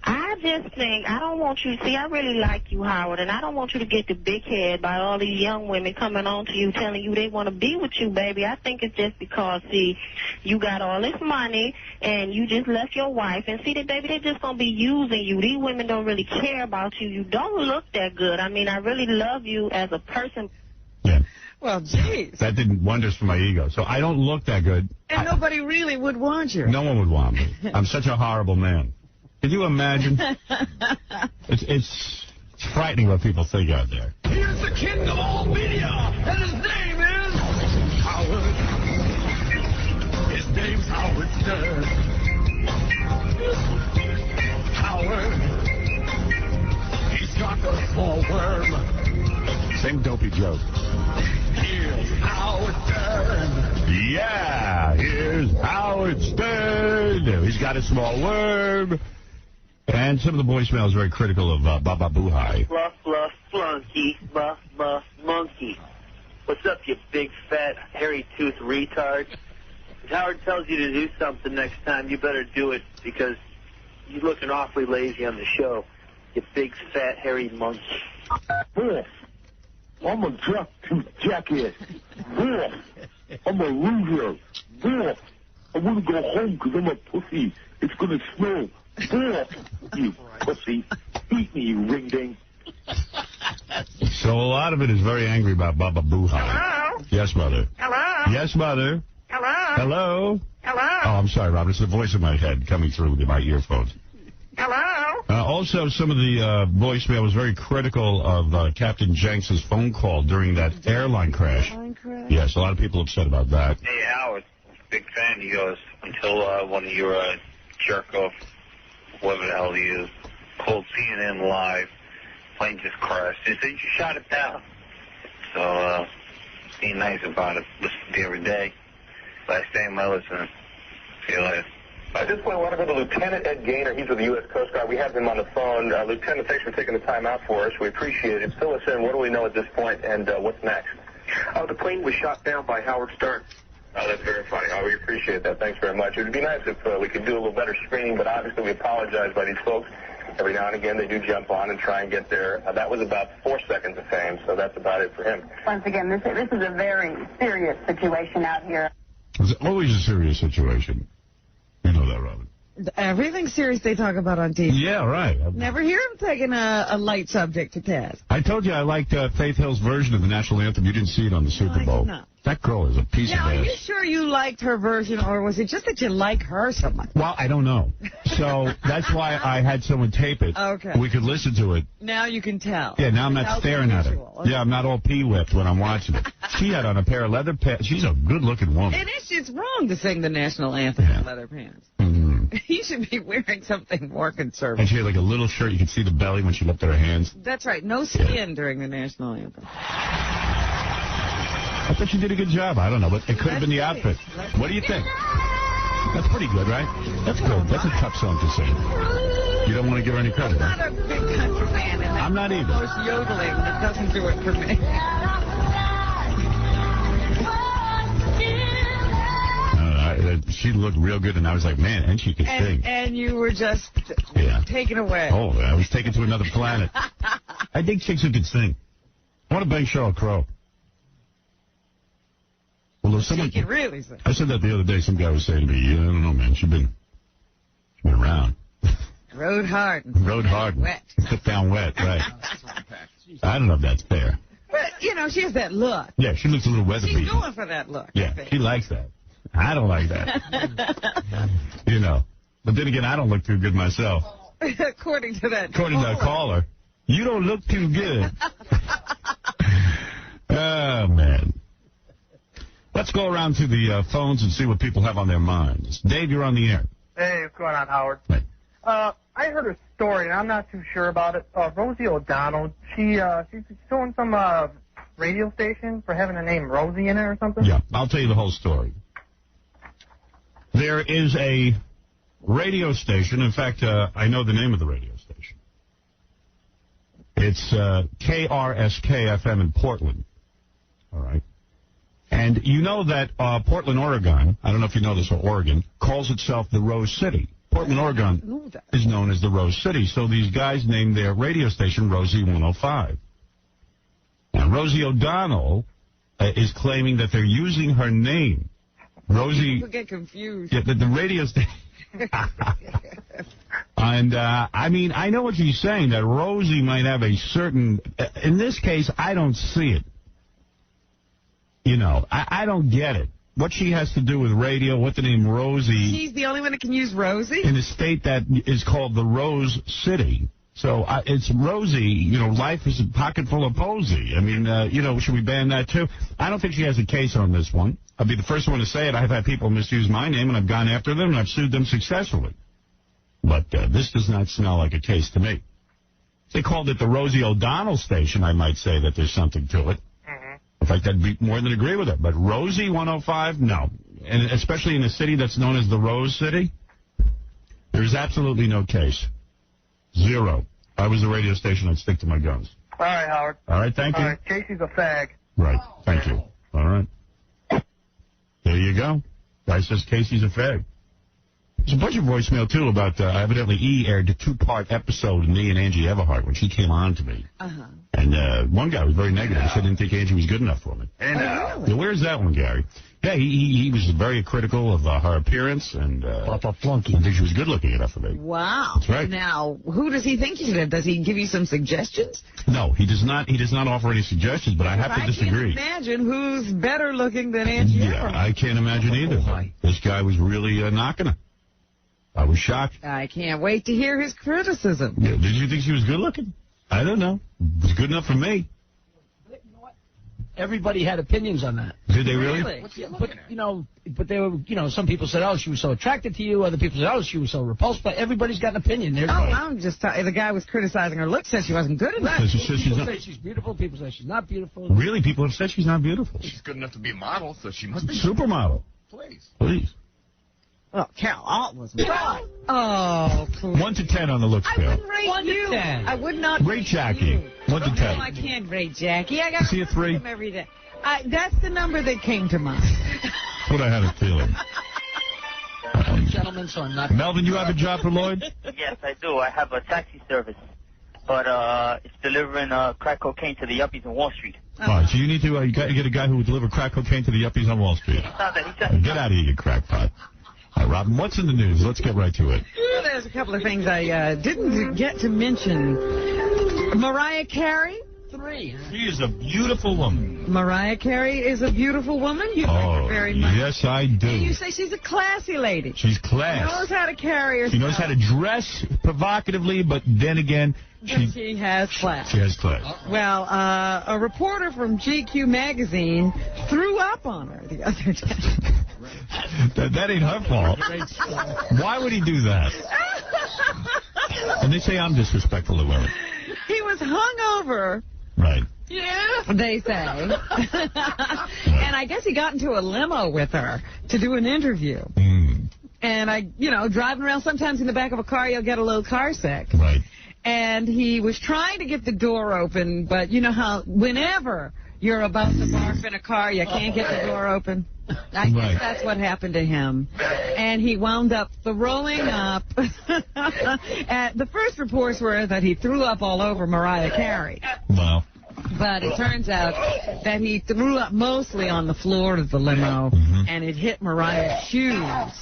I just think, I don't want you to see, I really like you, Howard, and I don't want you to get the big head by all these young women coming on to you telling you they want to be with you, baby. I think it's just because, see, you got all this money and you just left your wife. And see, that baby, they're just going to be using you. These women don't really care about you. You don't look that good. I mean, I really love you as a person. Yeah. Well, geez. That did wonders for my ego. So I don't look that good. And nobody really would want you. No one would want me. I'm such a horrible man. Can you imagine? It's frightening what people think out there. Here's the king of all media, and his name is Howard. His name's Howard Stern. Howard. He's got the small worm. Same dopey joke. Here's Howard Stern. Yeah, here's Howard Stern. He's got a small worm. And some of the voicemail is very critical of 𝗵𝗵 𝗛𝗵. Fluff, fluff, flunky, buff, buff, monkey. What's up, you big, fat, hairy-tooth retard? If Howard tells you to do something next time, you better do it, because you're looking awfully lazy on the show, you big, fat, hairy monkey. I'm a jack-tooth jackass. I'm a loser. I want to go home because I'm a pussy. It's going to snow. You pussy. Eat me, you ring-ding. So a lot of it is very angry about 𝗵𝗵 𝗛𝗵. Hello? Yes, Mother. Hello? Yes, Mother. Hello? Hello? Hello? Oh, I'm sorry, Robert. It's the voice in my head coming through my earphones. Hello? Also, some of the voicemail was very critical of Captain Jenks' phone call during that airline crash. Yes, a lot of people upset about that. Hey, Howard, big fan. He goes, until one of your jerk-off, whatever the hell he is, called CNN Live, plane just crashed. He said, you shot it down. So, being nice about it. Listen to you every day. Last day of my listening. See you later. At this point, I want to go to Lieutenant Ed Gaynor. He's with the U.S. Coast Guard. We have him on the phone. Lieutenant, thanks for taking the time out for us. We appreciate it. Fill us in. What do we know at this point, and what's next? The plane was shot down by Howard Stern. Oh, that's very funny. Oh, we appreciate that. Thanks very much. It would be nice if we could do a little better screening, but obviously we apologize by these folks. Every now and again, they do jump on and try and get there. That was about 4 seconds of fame, so that's about it for him. Once again, this is a very serious situation out here. It's always a serious situation. You know that, Robin. Everything serious they talk about on TV. Yeah, right. Never hear them taking a light subject to task. I told you I liked Faith Hill's version of the national anthem. You didn't see it on the Super Bowl. No. That girl is a piece of ass. Now, are you sure you liked her version, or was it just that you like her so much? Well, I don't know. So that's why I had someone tape it. Okay. We could listen to it. Now you can tell. Yeah, now I'm not staring at it. Okay. Yeah, I'm not all pee-whipped when I'm watching it. She had on a pair of leather pants. She's a good-looking woman. And it's just wrong to sing the national anthem in leather pants. Mm-hmm. You should be wearing something more conservative. And she had like a little shirt. You could see the belly when she lifted her hands. That's right. No skin during the national anthem. I thought she did a good job. I don't know, but it could have been the outfit. What do you think? That's pretty good, right? That's good. That's a tough song to sing. You don't want to give her any credit, I'm not a big country fan. And I'm not either. Those yodeling, that doesn't do it for me. She looked real good, and I was like, man, and she could sing. And you were just taken away. Oh, I was taken to another planet. I dig chicks who can sing. I want to bang Sheryl Crow. Well, someone, she can really sing. I said that the other day. Some guy was saying to me, I don't know, man, she's been around. Rode hard. Rode hard. Wet. Put down wet, right. I don't know if that's fair. But, she has that look. Yeah, she looks a little weather beaten. She's going for that look. Yeah, she likes that. I don't like that. But then again, I don't look too good myself. According to that caller. You don't look too good. Oh, man. Let's go around to the phones and see what people have on their minds. Dave, you're on the air. Hey, what's going on, Howard? Right. I heard a story, and I'm not too sure about it. Rosie O'Donnell, she's suing some radio station for having the name Rosie in it or something? Yeah, I'll tell you the whole story. There is a radio station. In fact, I know the name of the radio station. It's KRSK-FM in Portland. All right. And you know that Portland, Oregon, I don't know if you know this, or Oregon, calls itself the Rose City. Portland, Oregon is known as the Rose City. So these guys named their radio station Rosie 105. Now, Rosie O'Donnell is claiming that they're using her name. Rosie... People get confused. Yeah, the radio station... And, I mean, I know what she's saying, that Rosie might have a certain... In this case, I don't see it. You know, I don't get it. What she has to do with radio, what the name Rosie... She's the only one that can use Rosie? In a state that is called the Rose City. So it's Rosie, you know, life is a pocket full of posy. I mean, you know, should we ban that too? I don't think she has a case on this one. I'll be the first one to say it. I've had people misuse my name, and I've gone after them, and I've sued them successfully. But this does not smell like a case to me. If they called it the Rosie O'Donnell station, I might say that there's something to it. In fact, I'd be more than agree with it. But Rosie 105, no. And especially in a city that's known as the Rose City, there's absolutely no case. Zero. If I was a radio station, I'd stick to my guns. All right, Howard. All right, thank you. All right, Casey's a fag. Right, thank you. All right. There you go. Guy says Casey's a fag. There's a bunch of voicemail, too, about evidently E aired a 2-part episode of me and Angie Everhart when she came on to me. And one guy was very negative. He said he didn't think Angie was good enough for me. And yeah, where's that one, Gary? Yeah, he was very critical of her appearance and flunky. I think she was good looking enough for me. Wow. That's right. Now, who does he think you should have? Does he give you some suggestions? No, he does not. He does not offer any suggestions, but I have to disagree. I can't imagine who's better looking than Angie Everhart. I can't imagine either. This guy was really knocking her. I was shocked. I can't wait to hear his criticism. Yeah, did you think she was good looking? I don't know. It was good enough for me. Everybody had opinions on that. Did they really? But they were, some people said, oh, she was so attracted to you. Other people said, oh, she was so repulsed. But everybody's got an opinion. I'm just the guy was criticizing her looks, said she wasn't good enough. People say she's beautiful. People say she's not beautiful. Really? People have said she's not beautiful. She's good enough to be a model, so she must be supermodel. Please. Well, Carol Alt was right. Oh, please. 1 to 10 on the looks scale. I wouldn't rate 1 to you. 10. I would not rate Jackie. 1 to 10. No, I can't rate Jackie. I got to see a 3 him every day. That's the number that came to mind. That's what I had a feeling. Gentlemen, so I'm not. Melvin, you have a job for Lloyd? Yes, I do. I have a taxi service, but it's delivering crack cocaine to the yuppies on Wall Street. All right, so you need to get a guy who would deliver crack cocaine to the yuppies on Wall Street. Get out of here, you crackpot. All right, Robin, what's in the news? Let's get right to it. Well, there's a couple of things I didn't get to mention. Mariah Carey. 3. She is a beautiful woman. Mariah Carey is a beautiful woman. You like her very much. Yes, I do. And you say she's a classy lady. She's class. She knows how to carry herself. She knows how to dress provocatively, but then again, she has class. She has class. Well, a reporter from GQ magazine threw up on her the other day. That ain't her fault. Why would he do that? And they say I'm disrespectful to women. He was hungover. Right. Yeah. They say. And I guess he got into a limo with her to do an interview. And driving around, sometimes in the back of a car, you'll get a little car sick. Right. And he was trying to get the door open, but you know how whenever you're about to barf in a car, you can't get the door open? I guess that's what happened to him. And he wound up throwing up. The first reports were that he threw up all over Mariah Carey. Wow. But it turns out that he threw up mostly on the floor of the limo, and it hit Mariah's shoes.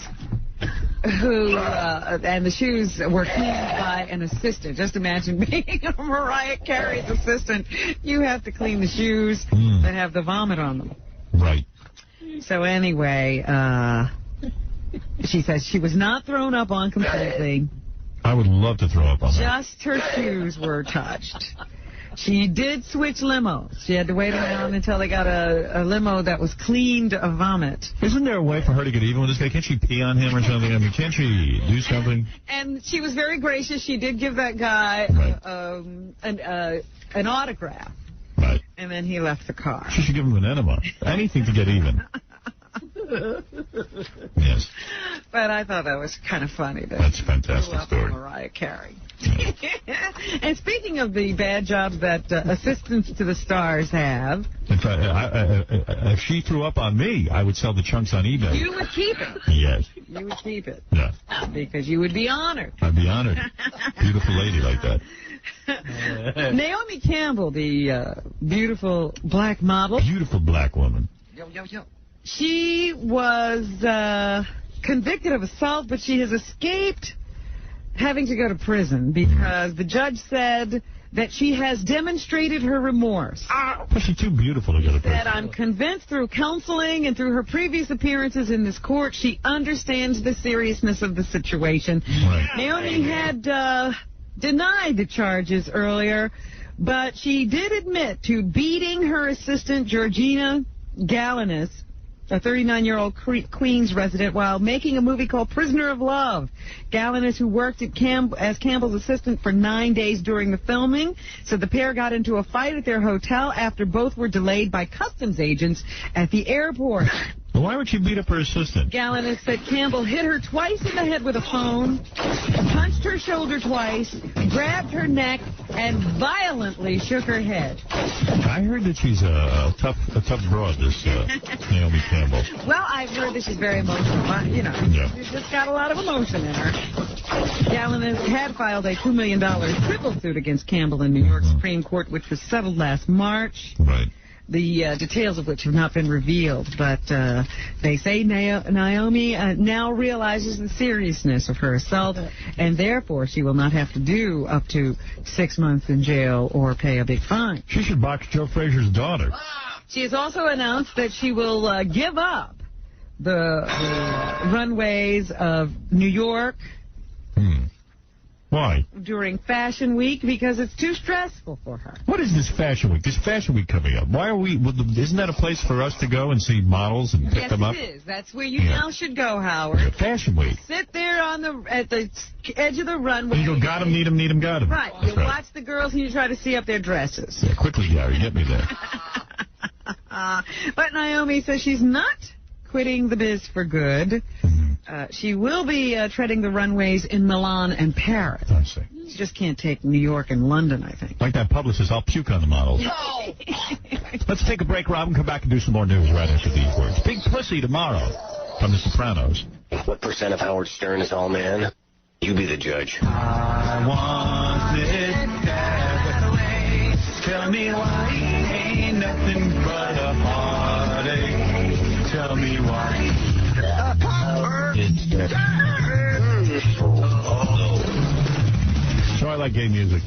And the shoes were cleaned by an assistant. Just imagine being Mariah Carey's assistant. You have to clean the shoes that have the vomit on them. Right. So anyway, she says she was not thrown up on completely. I would love to throw up on her. Just her shoes were touched. She did switch limos. She had to wait around until they got a limo that was cleaned of vomit. Isn't there a way for her to get even with this guy? Can't she pee on him or something? I mean, can't she do something? And she was very gracious. She did give that guy an autograph. Right. And then he left the car. She should give him an enema. Anything to get even. Yes. But I thought that was kind of funny. That's a fantastic story. Mariah Carey. And speaking of the bad jobs that assistants to the stars have. In fact, if she threw up on me, I would sell the chunks on eBay. You would keep it. Yes. You would keep it. Yeah. Because you would be honored. I'd be honored. Beautiful lady like that. Naomi Campbell, the beautiful black model. Beautiful black woman. Yo. She was convicted of assault, but she has escaped having to go to prison because the judge said that she has demonstrated her remorse. But she's too beautiful to go to prison. Said, I'm convinced through counseling and through her previous appearances in this court, she understands the seriousness of the situation. Right. Naomi had denied the charges earlier, but she did admit to beating her assistant, Georgina Galanis, a 39-year-old Queens resident, while making a movie called Prisoner of Love. Galanis, who worked at as Campbell's assistant for 9 days during the filming, said the pair got into a fight at their hotel after both were delayed by customs agents at the airport. Well, why would she beat up her assistant? Galanis said Campbell hit her twice in the head with a phone, punched her shoulder twice, grabbed her neck, and violently shook her head. I heard that she's a tough broad, this Naomi Campbell. Well, I've heard that she's very emotional. She's just got a lot of emotion in her. Galanis had filed a $2 million civil suit against Campbell in New York Supreme Court, which was settled last March. Right. The details of which have not been revealed, but they say Naomi now realizes the seriousness of her assault, and therefore she will not have to do up to 6 months in jail or pay a big fine. She should box Joe Frazier's daughter. She has also announced that she will give up the runways of New York. Why? During Fashion Week, because it's too stressful for her. What is this Fashion Week? This Fashion Week coming up. Why are we? Isn't that a place for us to go and see models and pick them up? Yes, it is. That's where you now should go, Howard. Yeah, Fashion Week. Sit there at the edge of the runway. And you go, got him, need him, got him. Right. You watch the girls and you try to see up their dresses. Yeah, quickly, Gary, get me there. But Naomi says she's not quitting the biz for good. She will be treading the runways in Milan and Paris. I see. She just can't take New York and London, I think. Like that publicist, I'll puke on the models. No! Let's take a break, Rob, and come back and do some more news right after these words. Big pussy tomorrow from The Sopranos. What percent of Howard Stern is all man? You be the judge. I want it that way. Tell me why ain't nothing but a heartache. Tell me why. So I like gay music.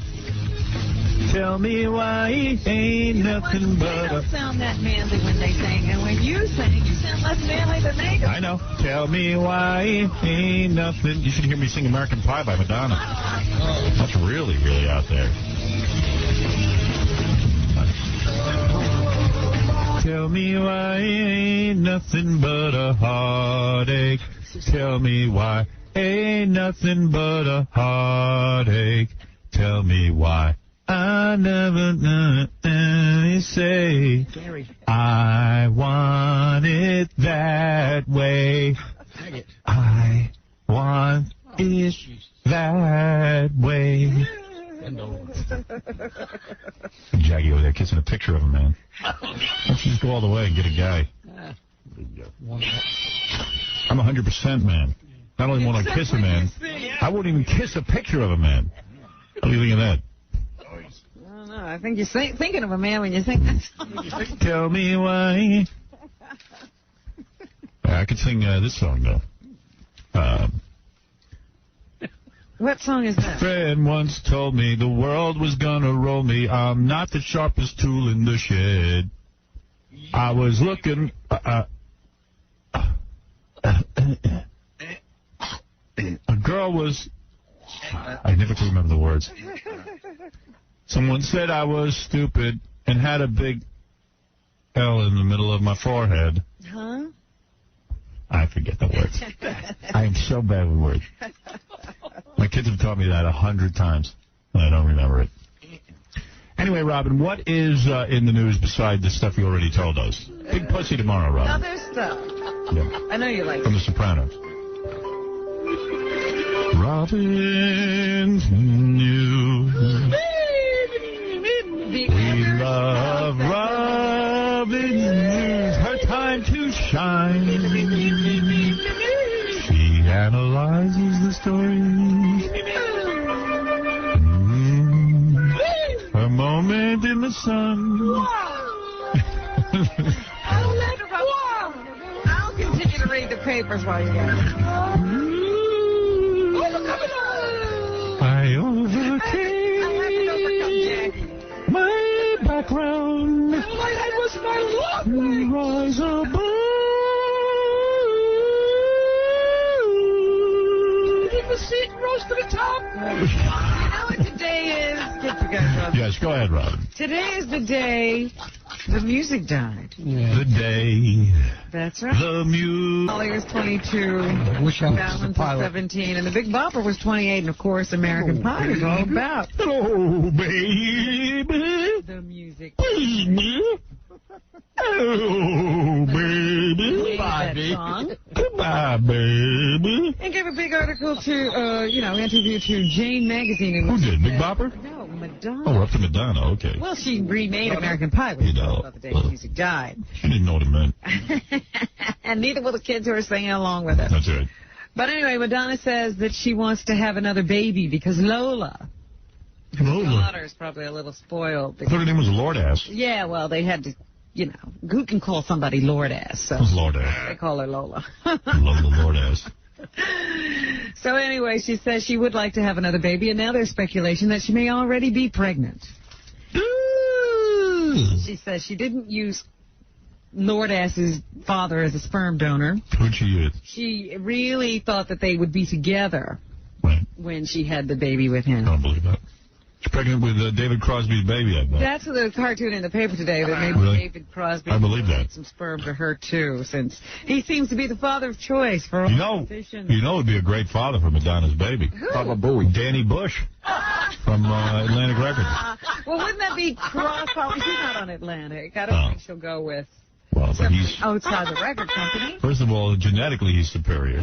Tell me why ain't nothing but They don't sound that manly when they sing, and when you sing, you sound less manly than they do. I know. Tell me why ain't nothing. You should hear me sing American Pie by Madonna. That's really, really out there. Tell me why ain't nothing but a heartache. Tell me why ain't nothing but a heartache. Tell me why I never say I want it that way. I want it that way. Jackie over there kissing a picture of a man. Let's just go all the way and get a guy. I'm 100% man. Not only won't I kiss a man, I won't even kiss a picture of a man. What do you think of that? I don't know. I think you're thinking of a man when you think that song. Tell me why. I could sing this song, though. What song is that? A friend once told me the world was gonna roll me. I'm not the sharpest tool in the shed. I was looking... a girl was... I never can remember the words. Someone said I was stupid and had a big L in the middle of my forehead. Huh? I forget the words. I am so bad with words. My kids have taught me that 100 times, and I don't remember it. Anyway, Robin, what is in the news besides the stuff you already told us? Big pussy tomorrow, Robin. Other stuff. Yeah. I know you like From The Sopranos. Robins knew. We love Robin News. Her time to shine. She analyzes the stories. Her moment in the sun. I'll continue to read the papers while you're there. I overcame my background. That was my luck. Rise above. Did the seat rose to the top? You know what today is? Yes, go ahead, Robin. Today is the day the music died. The day. That's right. The music. Holly was 22. Balance was 17. And the Big Bopper was 28. And, of course, American Pie is all about. Oh, baby. The music. Baby. Oh, baby. Goodbye, Goodbye, baby. And gave a big article to, interview to Jane Magazine. Who did? Big Bopper? No, Madonna. Oh, we're up to Madonna. Okay. Well, she remade American Pie, which about the day the music died. She didn't know what it meant. And neither will the kids who are singing along with it. That's right. But anyway, Madonna says that she wants to have another baby because Lola. Her daughter is probably a little spoiled. I thought her name was Lord Ass. Yeah, well, they had to, who can call somebody Lord Ass? So Who's Lord Ass? They call her Lola. Lola Lord Ass. So anyway, she says she would like to have another baby, and now there's speculation that she may already be pregnant. She says she didn't use Lord Ass's father as a sperm donor. Who'd she use? She really thought that they would be together when she had the baby with him. I don't believe that. She's pregnant with David Crosby's baby, I bet. That's the cartoon in the paper today that maybe David Crosby that. some sperm to her, too, since he seems to be the father of choice for all politicians. You know would be a great father for Madonna's baby. Papa Bowie. Danny Bush from Atlantic Records. Well, wouldn't that be cross-pollination? She's not on Atlantic. I don't think she'll go with Well, but he's outside the record company. First of all, genetically he's superior.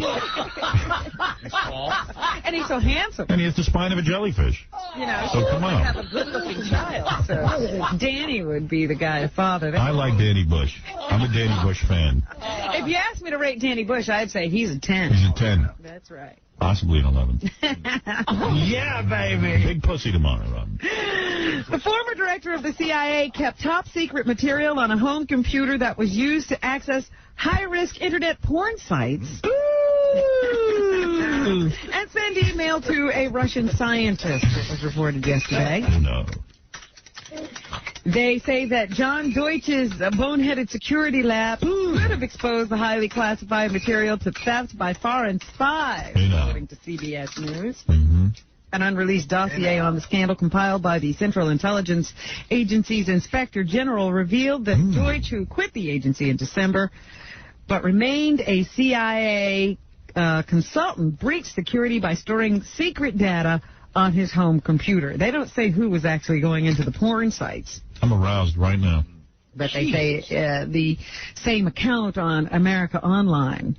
And he's so handsome. And he has the spine of a jellyfish. You know, so come on. Have a good-looking child. So Danny would be the guy to father that. I like Danny Bush. I'm a Danny Bush fan. If you asked me to rate Danny Bush, I'd say he's a 10. He's a 10. That's right. Possibly an 11. Yeah, baby. Big pussy tomorrow, Rob. The former director of the CIA kept top-secret material on a home computer that was used to access high-risk internet porn sites. And send email to a Russian scientist, it was reported yesterday. No. They say that John Deutsch's boneheaded security lab could have exposed the highly classified material to theft by foreign spies, according to CBS News. An unreleased dossier on the scandal compiled by the Central Intelligence Agency's Inspector General revealed that Deutsch, who quit the agency in December, but remained a CIA consultant, breached security by storing secret data on his home computer. They don't say who was actually going into the porn sites. I'm aroused right now. But they say the same account on America Online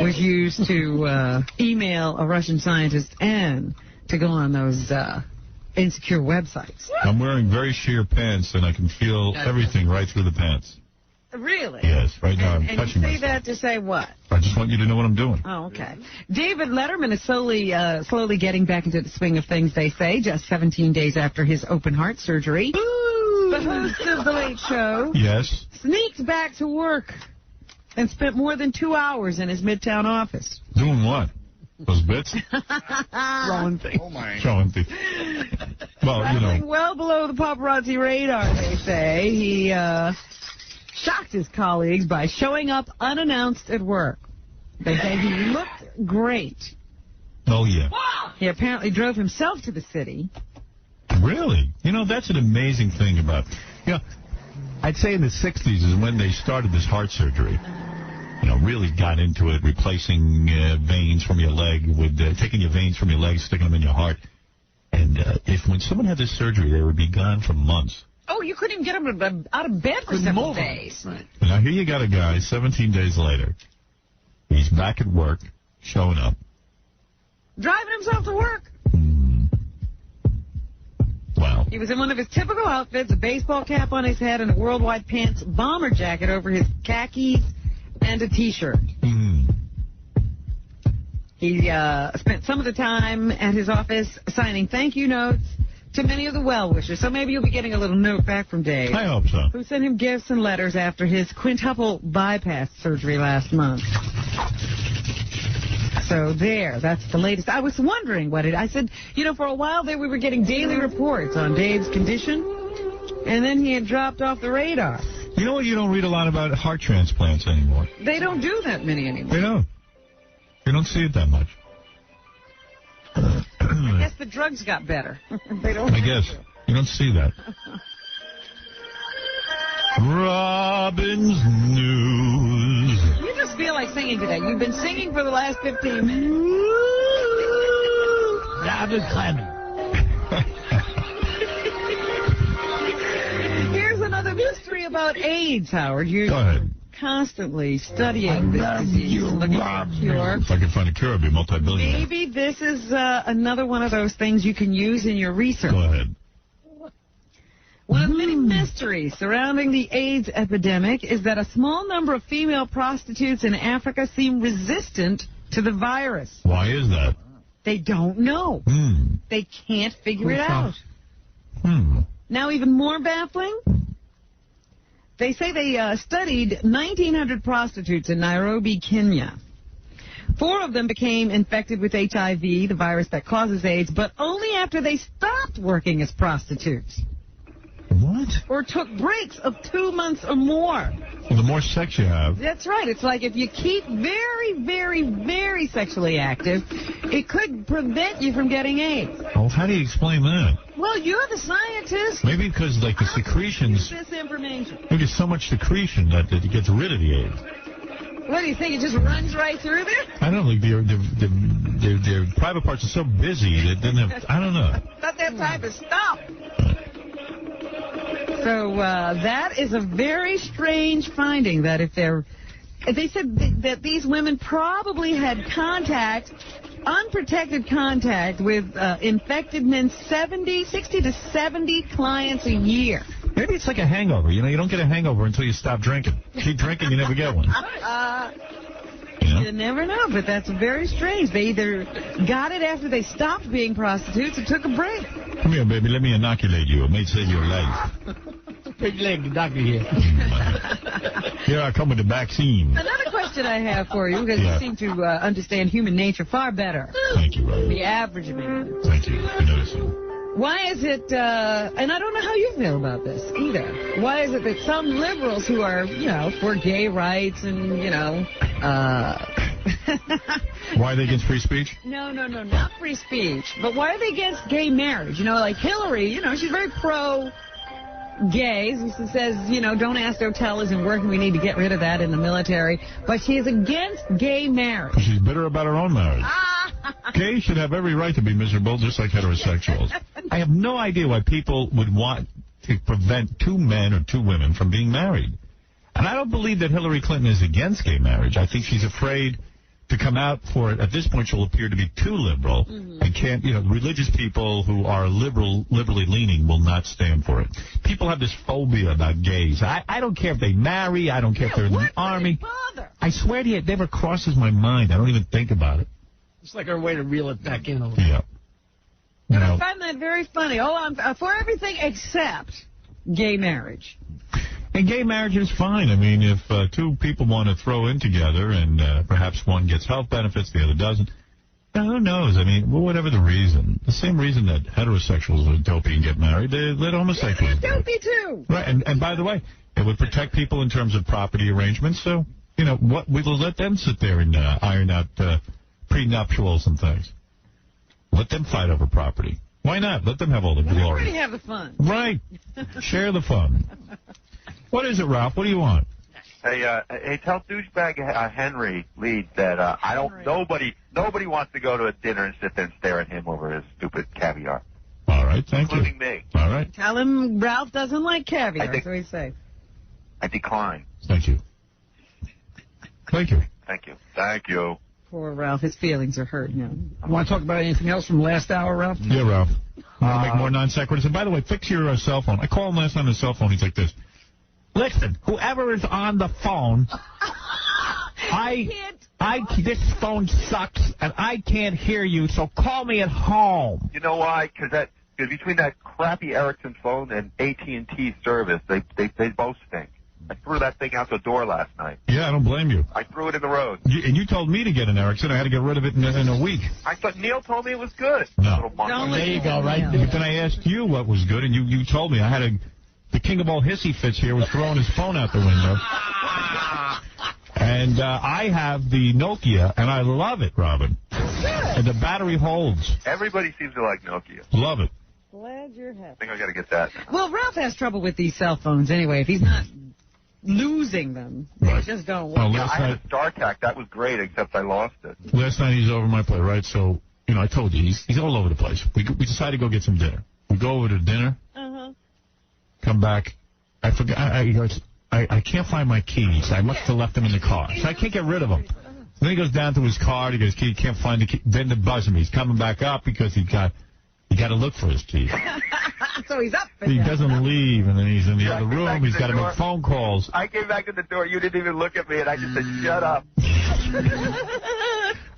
was used to email a Russian scientist and to go on those insecure websites. I'm wearing very sheer pants, and I can feel everything right through the pants. Really? Yes, right now I'm and touching you say myself. that to say what? I just want you to know what I'm doing. Oh, okay. David Letterman is slowly getting back into the swing of things, they say, just 17 days after his open heart surgery. The host of The Late Show sneaked back to work and spent more than 2 hours in his Midtown office. Doing what? Those bits? Throwing things. Oh, my. Throwing things. Well, Traveling well below the paparazzi radar, they say. He shocked his colleagues by showing up unannounced at work. They say he looked great. Oh, yeah. He apparently drove himself to the city. Really? You know, that's an amazing thing about... I'd say in the 60s is when they started this heart surgery. Really got into it, replacing veins from your leg, with taking your veins from your leg, sticking them in your heart. And when someone had this surgery, they would be gone for months. Oh, you couldn't even get him out of bed for several days. Right. Now, here you got a guy, 17 days later. He's back at work, showing up. driving himself to work. Wow. He was in one of his typical outfits, a baseball cap on his head and a worldwide pants bomber jacket over his khakis and a T-shirt. He spent some of the time at his office signing thank you notes to many of the well-wishers. So maybe you'll be getting a little note back from Dave. I hope so. Who sent him gifts and letters after his quintuple bypass surgery last month. So there, that's the latest. I was wondering I said, for a while there we were getting daily reports on Dave's condition, and then he had dropped off the radar. You know what you don't read a lot about? Heart transplants anymore. They don't do that many anymore. They don't. You don't see it that much. I guess the drugs got better. They don't. I guess. You don't see that. Robin's News. You just feel like singing today. You've been singing for the last 15 minutes. Robin Clemens. Here's another mystery about AIDS, Howard. You're Go ahead. Constantly studying this disease, looking for a cure. If I could find a cure, I'd be multi-billionaire. Maybe this is another one of those things you can use in your research. Go ahead. One of the many mysteries surrounding the AIDS epidemic is that a small number of female prostitutes in Africa seem resistant to the virus. Why is that? They don't know. They can't figure it out. Now, even more baffling, they say they studied 1,900 prostitutes in Nairobi, Kenya. 4 of them became infected with HIV, the virus that causes AIDS, but only after they stopped working as prostitutes. What? Or took breaks of 2 months or more. Well, the more sex you have. That's right. It's like if you keep very, very, very sexually active, it could prevent you from getting AIDS. Oh, how do you explain that? Well, you're the scientist. Maybe because, like, the secretions... This information. Maybe there's so much secretion that it gets rid of the AIDS. What do you think? It just runs right through there? I don't know. Like, their private parts are so busy that they didn't have... I don't know. Not that time to stop. So that is a very strange finding, that if they said that these women probably had unprotected contact with infected men, 60 to 70 clients a year. Maybe it's like a hangover. You don't get a hangover until you stop drinking. Keep drinking, you never get one. You never know, but that's very strange. They either got it after they stopped being prostitutes or took a break. Come here, baby. Let me inoculate you. It may save your life. Big leg doctor here. Here I come with the vaccine. Another question I have for you, because you seem to understand human nature far better. Thank you, Robin. The average man. Thank you. I noticed it. Why is it, and I don't know how you feel about this either, why is it that some liberals who are, for gay rights and, Why are they against free speech? No, not free speech. But why are they against gay marriage? Like Hillary, she's very pro-gay. She says, don't ask, don't tell isn't working. We need to get rid of that in the military. But she is against gay marriage. She's bitter about her own marriage. Gays should have every right to be miserable, just like heterosexuals. I have no idea why people would want to prevent 2 men or 2 women from being married. And I don't believe that Hillary Clinton is against gay marriage. I think she's afraid to come out for it. At this point, she'll appear to be too liberal. And can't, religious people who are liberally leaning will not stand for it. People have this phobia about gays. I don't care if they marry. I don't care if they're in the army. I swear to you, it never crosses my mind. I don't even think about it. It's like our way to reel it back in a little. Yeah. And I find that very funny. I'm for everything except gay marriage. And gay marriage is fine. I mean, if 2 people want to throw in together and perhaps one gets health benefits, the other doesn't, who knows? I mean, whatever the reason. The same reason that heterosexuals are dopey and get married, they let homosexuals do. Dopey too. Right, and by the way, it would protect people in terms of property arrangements, so, what we will let them sit there and iron out prenuptials and things. Let them fight over property. Why not? Let them have all the glory. Everybody have the fun. Right. Share the fun. What is it, Ralph? What do you want? Hey, tell douchebag Henry Lee that nobody wants to go to a dinner and sit there and stare at him over his stupid caviar. All right, thank you. Including me. All right. Tell him Ralph doesn't like caviar, so he's safe. I decline. Thank you. Thank you. Thank you. Thank you. Poor Ralph. His feelings are hurt now. Want to talk about anything else from last hour, Ralph? Yeah, Ralph. I'll make more non-sequiturs. And by the way, fix your cell phone. I called him last night on his cell phone. He's like this. Listen, whoever is on the phone, this phone sucks, and I can't hear you, so call me at home. You know why? Because between that crappy Ericsson phone and AT&T service, they both stink. I threw that thing out the door last night. Yeah, I don't blame you. I threw it in the road. And you told me to get an Ericsson. I had to get rid of it in a week. I thought Neil told me it was good. No. There you go, right? But then I asked you what was good, and you told me. The king of all hissy fits here was throwing his phone out the window. And I have the Nokia, and I love it, Robin. And the battery holds. Everybody seems to like Nokia. Love it. Glad you're happy. I think I got to get that. Well, Ralph has trouble with these cell phones anyway. If he's not losing them, they just don't work. I had a StarTAC. That was great, except I lost it. Last night he's over my place, right? So, I told you, he's all over the place. We decided to go get some dinner. We go over to dinner. Come back. I forgot. I can't find my keys. I must have left them in the car. So I can't get rid of them. Then he goes down to his car to get his key. He can't find the key. Then they buzz him. He's coming back up because you got to look for his keys. So he's up. He doesn't leave, and then he's in the other room. He's got to make phone calls. I came back to the door. You didn't even look at me, and I just said, "Shut up."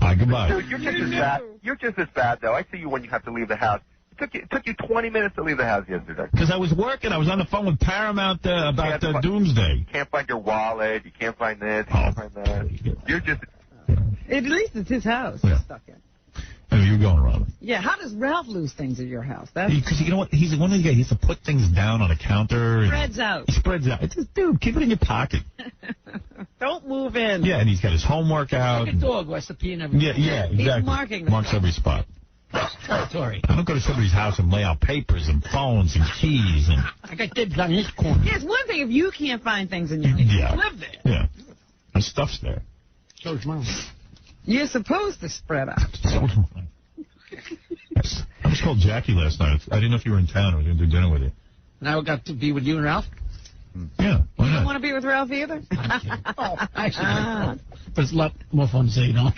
All right, goodbye. Dude, you're just as bad. You're just as bad, though. I see you when you have to leave the house. It took you 20 minutes to leave the house yesterday. Because I was working. I was on the phone with Paramount about Doomsday. You can't find your wallet. You can't find this. You can't find that. You're just... At least it's his house. Yeah. Stuck in. Anyway, you're going, Robin. Yeah, how does Ralph lose things at your house? Because you know what? He's one of the guys. He has to put things down on a counter. Spreads out. He spreads out. It's just, dude, keep it in your pocket. Don't move in. Yeah, and he's got his homework out. Like a dog who has to pee in every Yeah, exactly. He's marking the Marks every spot. Territory. I don't go to somebody's house and lay out papers and phones and keys. And I got dibs on his corner. Yeah, it's one thing if you can't find things in your house. Yeah. You live there. Yeah. My stuff's there. So's mine. You're supposed to spread out. So's mine. I was called Jackie last night. I didn't know if you were in town. I was going to do dinner with you. Now I got to be with you and Ralph? Yeah, why You not? don't want to be with Ralph either? Actually, but it's a lot more fun to say you don't.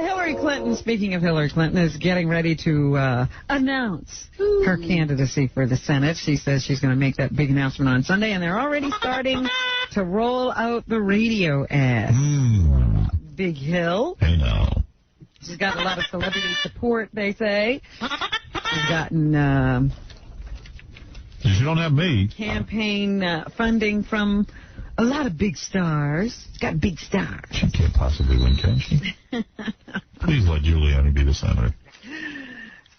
Hillary Clinton, speaking of Hillary Clinton, is getting ready to announce her candidacy for the Senate. She says she's going to make that big announcement on Sunday, and they're already starting to roll out the radio ads. Big Hill. I know. She's got a lot of celebrity support, they say. She's gotten... You don't have me. Campaign funding from a lot of big stars. It's got big stars. She can't possibly win, can she? Please let Giuliani be the senator.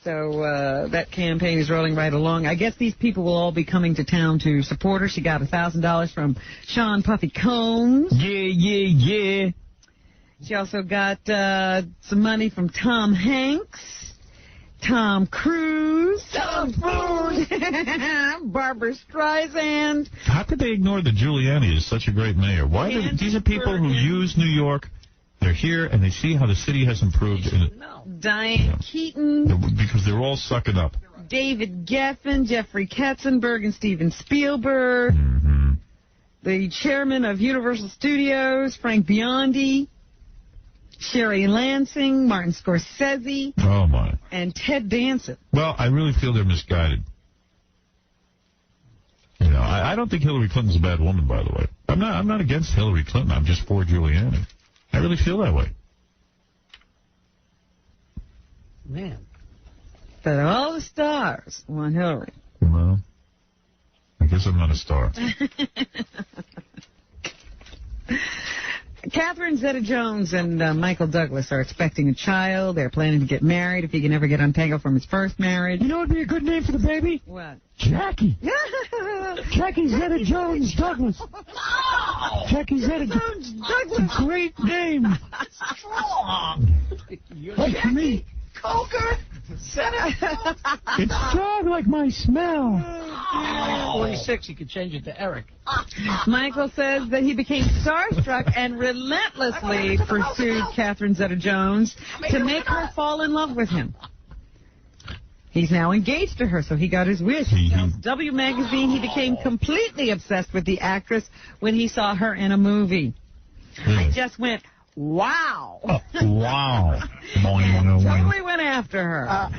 So that campaign is rolling right along. I guess these people will all be coming to town to support her. She got $1,000 from Sean Puffy Combs. Yeah. She also got some money from Tom Hanks, Tom Cruise, Barbara Streisand. How could they ignore that Giuliani is such a great mayor? Why do these are people who use New York? They're here and they see how the city has improved. Diane Keaton. Because they're all sucking up. David Geffen, Jeffrey Katzenberg, and Steven Spielberg. The chairman of Universal Studios, Frank Biondi. Sherry Lansing, Martin Scorsese. Oh, my. And Ted Danson. Well, I really feel they're misguided. You know, I don't think Hillary Clinton's a bad woman, by the way. I'm not against Hillary Clinton. I'm just for Giuliani. I really feel that way. Man. But all the stars want Hillary. Well, I guess I'm not a star. Catherine Zeta-Jones and Michael Douglas are expecting a child. They're planning to get married if he can ever get untangled from his first marriage. You know what would be a good name for the baby? What? Jackie. Jackie Zeta-Jones Douglas. Jackie Zeta-Jones Douglas. A great name. That's me. Coker. It's strong like my smell. 46, he could change it to Eric. Michael says that he became starstruck and relentlessly pursued Catherine Zeta-Jones to make her fall in love with him. He's now engaged to her, so he got his wish. He tells W Magazine he became completely obsessed with the actress when he saw her in a movie. I just went, wow. Wow. Totally went after her.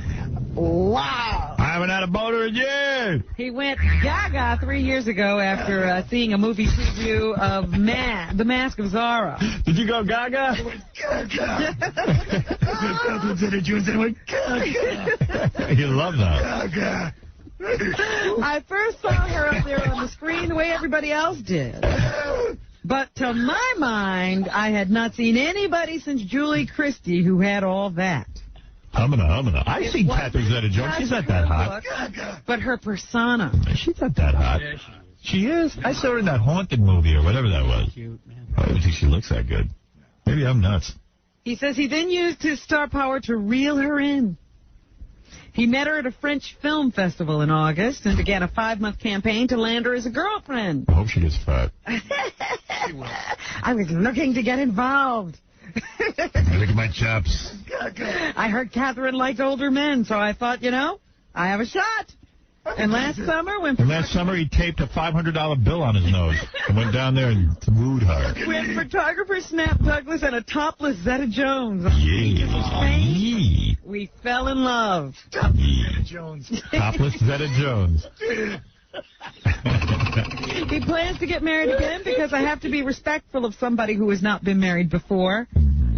Wow. I haven't had a boner in years. He went gaga 3 years ago after seeing a movie preview of The Mask of Zara. Did you go gaga? Gaga. Catherine Zeta-Jones went gaga. You love that. Gaga. I first saw her up there on the screen the way everybody else did. But to my mind, I had not seen anybody since Julie Christie who had all that. Humana. I've seen Catherine Zeta-Jones. She's not that hot. But her persona. She's not that hot. She is. I saw her in that Haunted movie or whatever that was. I don't think she looks that good. Maybe I'm nuts. He says he then used his star power to reel her in. He met her at a French film festival in August and began a 5-month campaign to land her as a girlfriend. I hope she gets fat. I was looking to get involved. Look at my chops. I heard Catherine liked older men, so I thought, I have a shot. And last summer, he taped a $500 bill on his nose and went down there and wooed her. When photographer snapped Douglas and a topless Zeta-Jones. Yeah. We fell in love. Topless Zeta-Jones. He plans to get married again because I have to be respectful of somebody who has not been married before.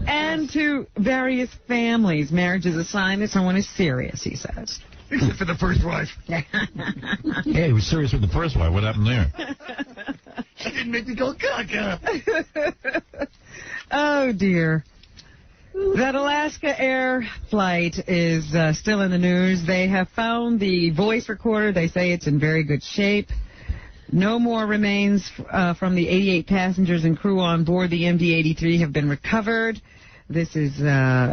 And to various families. Marriage is a sign that someone is serious, he says. Except for the first wife. Yeah, he was serious with the first wife. What happened there? She didn't make me go gaga. Oh, dear. That Alaska Air flight is still in the news. They have found the voice recorder. They say it's in very good shape. No more remains from the 88 passengers and crew on board the MD-83 have been recovered. This is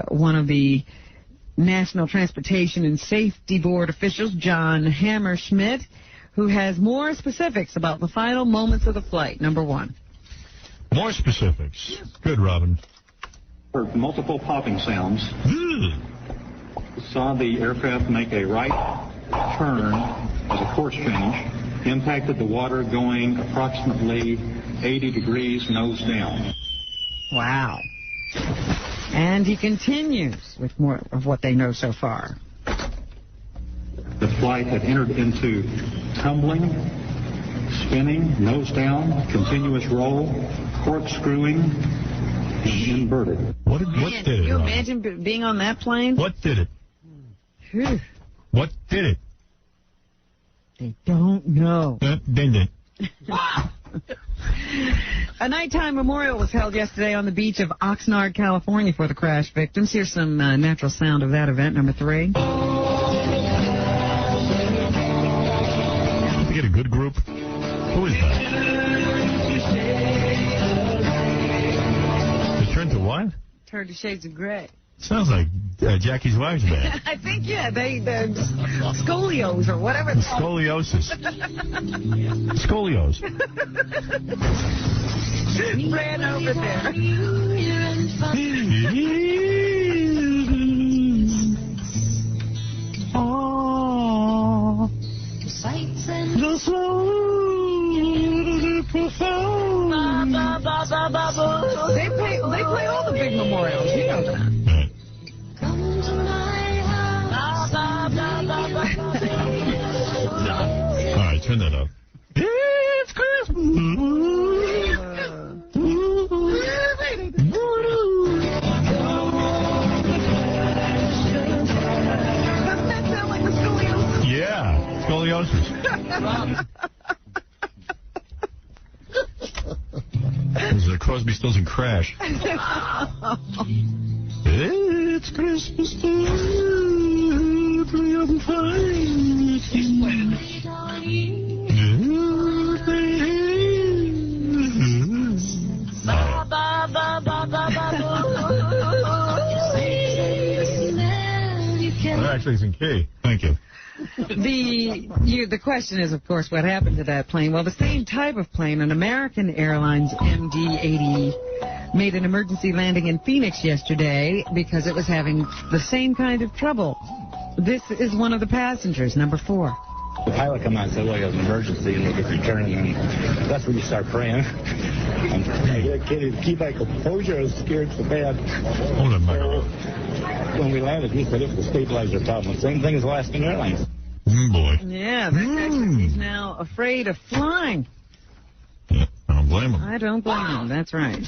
one of the National Transportation and Safety Board officials, John Hammerschmidt, who has more specifics about the final moments of the flight. Number one. More specifics. Good, Robin. Heard multiple popping sounds. Saw the aircraft make a right turn as a course change. Impacted the water going approximately 80 degrees nose down. Wow. And he continues with more of what they know so far. The flight had entered into tumbling, spinning, nose down, continuous roll, corkscrewing, and inverted. What did it? Can you imagine being on that plane? What did it? What did it? They don't know. A nighttime memorial was held yesterday on the beach of Oxnard, California for the crash victims. Here's some natural sound of that event, number 3. Did they get a good group? Who is that? They turned to what? Turned to Shades of Grey. Sounds like Jackie's wife's band. I think, yeah, they're scolios or whatever. Scoliosis. Scolios. Ran over there. Oh, the soul profound. They play all the big memorials. You know that. All right, turn that up. It's Christmas. Doesn't that sound like the scoliosis? Yeah, scoliosis. This is Crosby, Stills, and Crash. It's Christmas time, I'm fine. Actually, it's in K. Thank you. The question is, of course, what happened to that plane? Well, the same type of plane, an American Airlines MD-80, made an emergency landing in Phoenix yesterday because it was having the same kind of trouble. This is one of the passengers, number 4. The pilot come out and said, well, it was an emergency, and we'll get returning, and that's when you start praying. Can't even keep my composure. I was scared so bad. Hold on, Michael. When we landed, he said it was a stabilizer problem. Same thing as Alaskan Airlines. Boy. Yeah, that's actually, he's now afraid of flying. Yeah, I don't blame him. I don't blame him. That's right.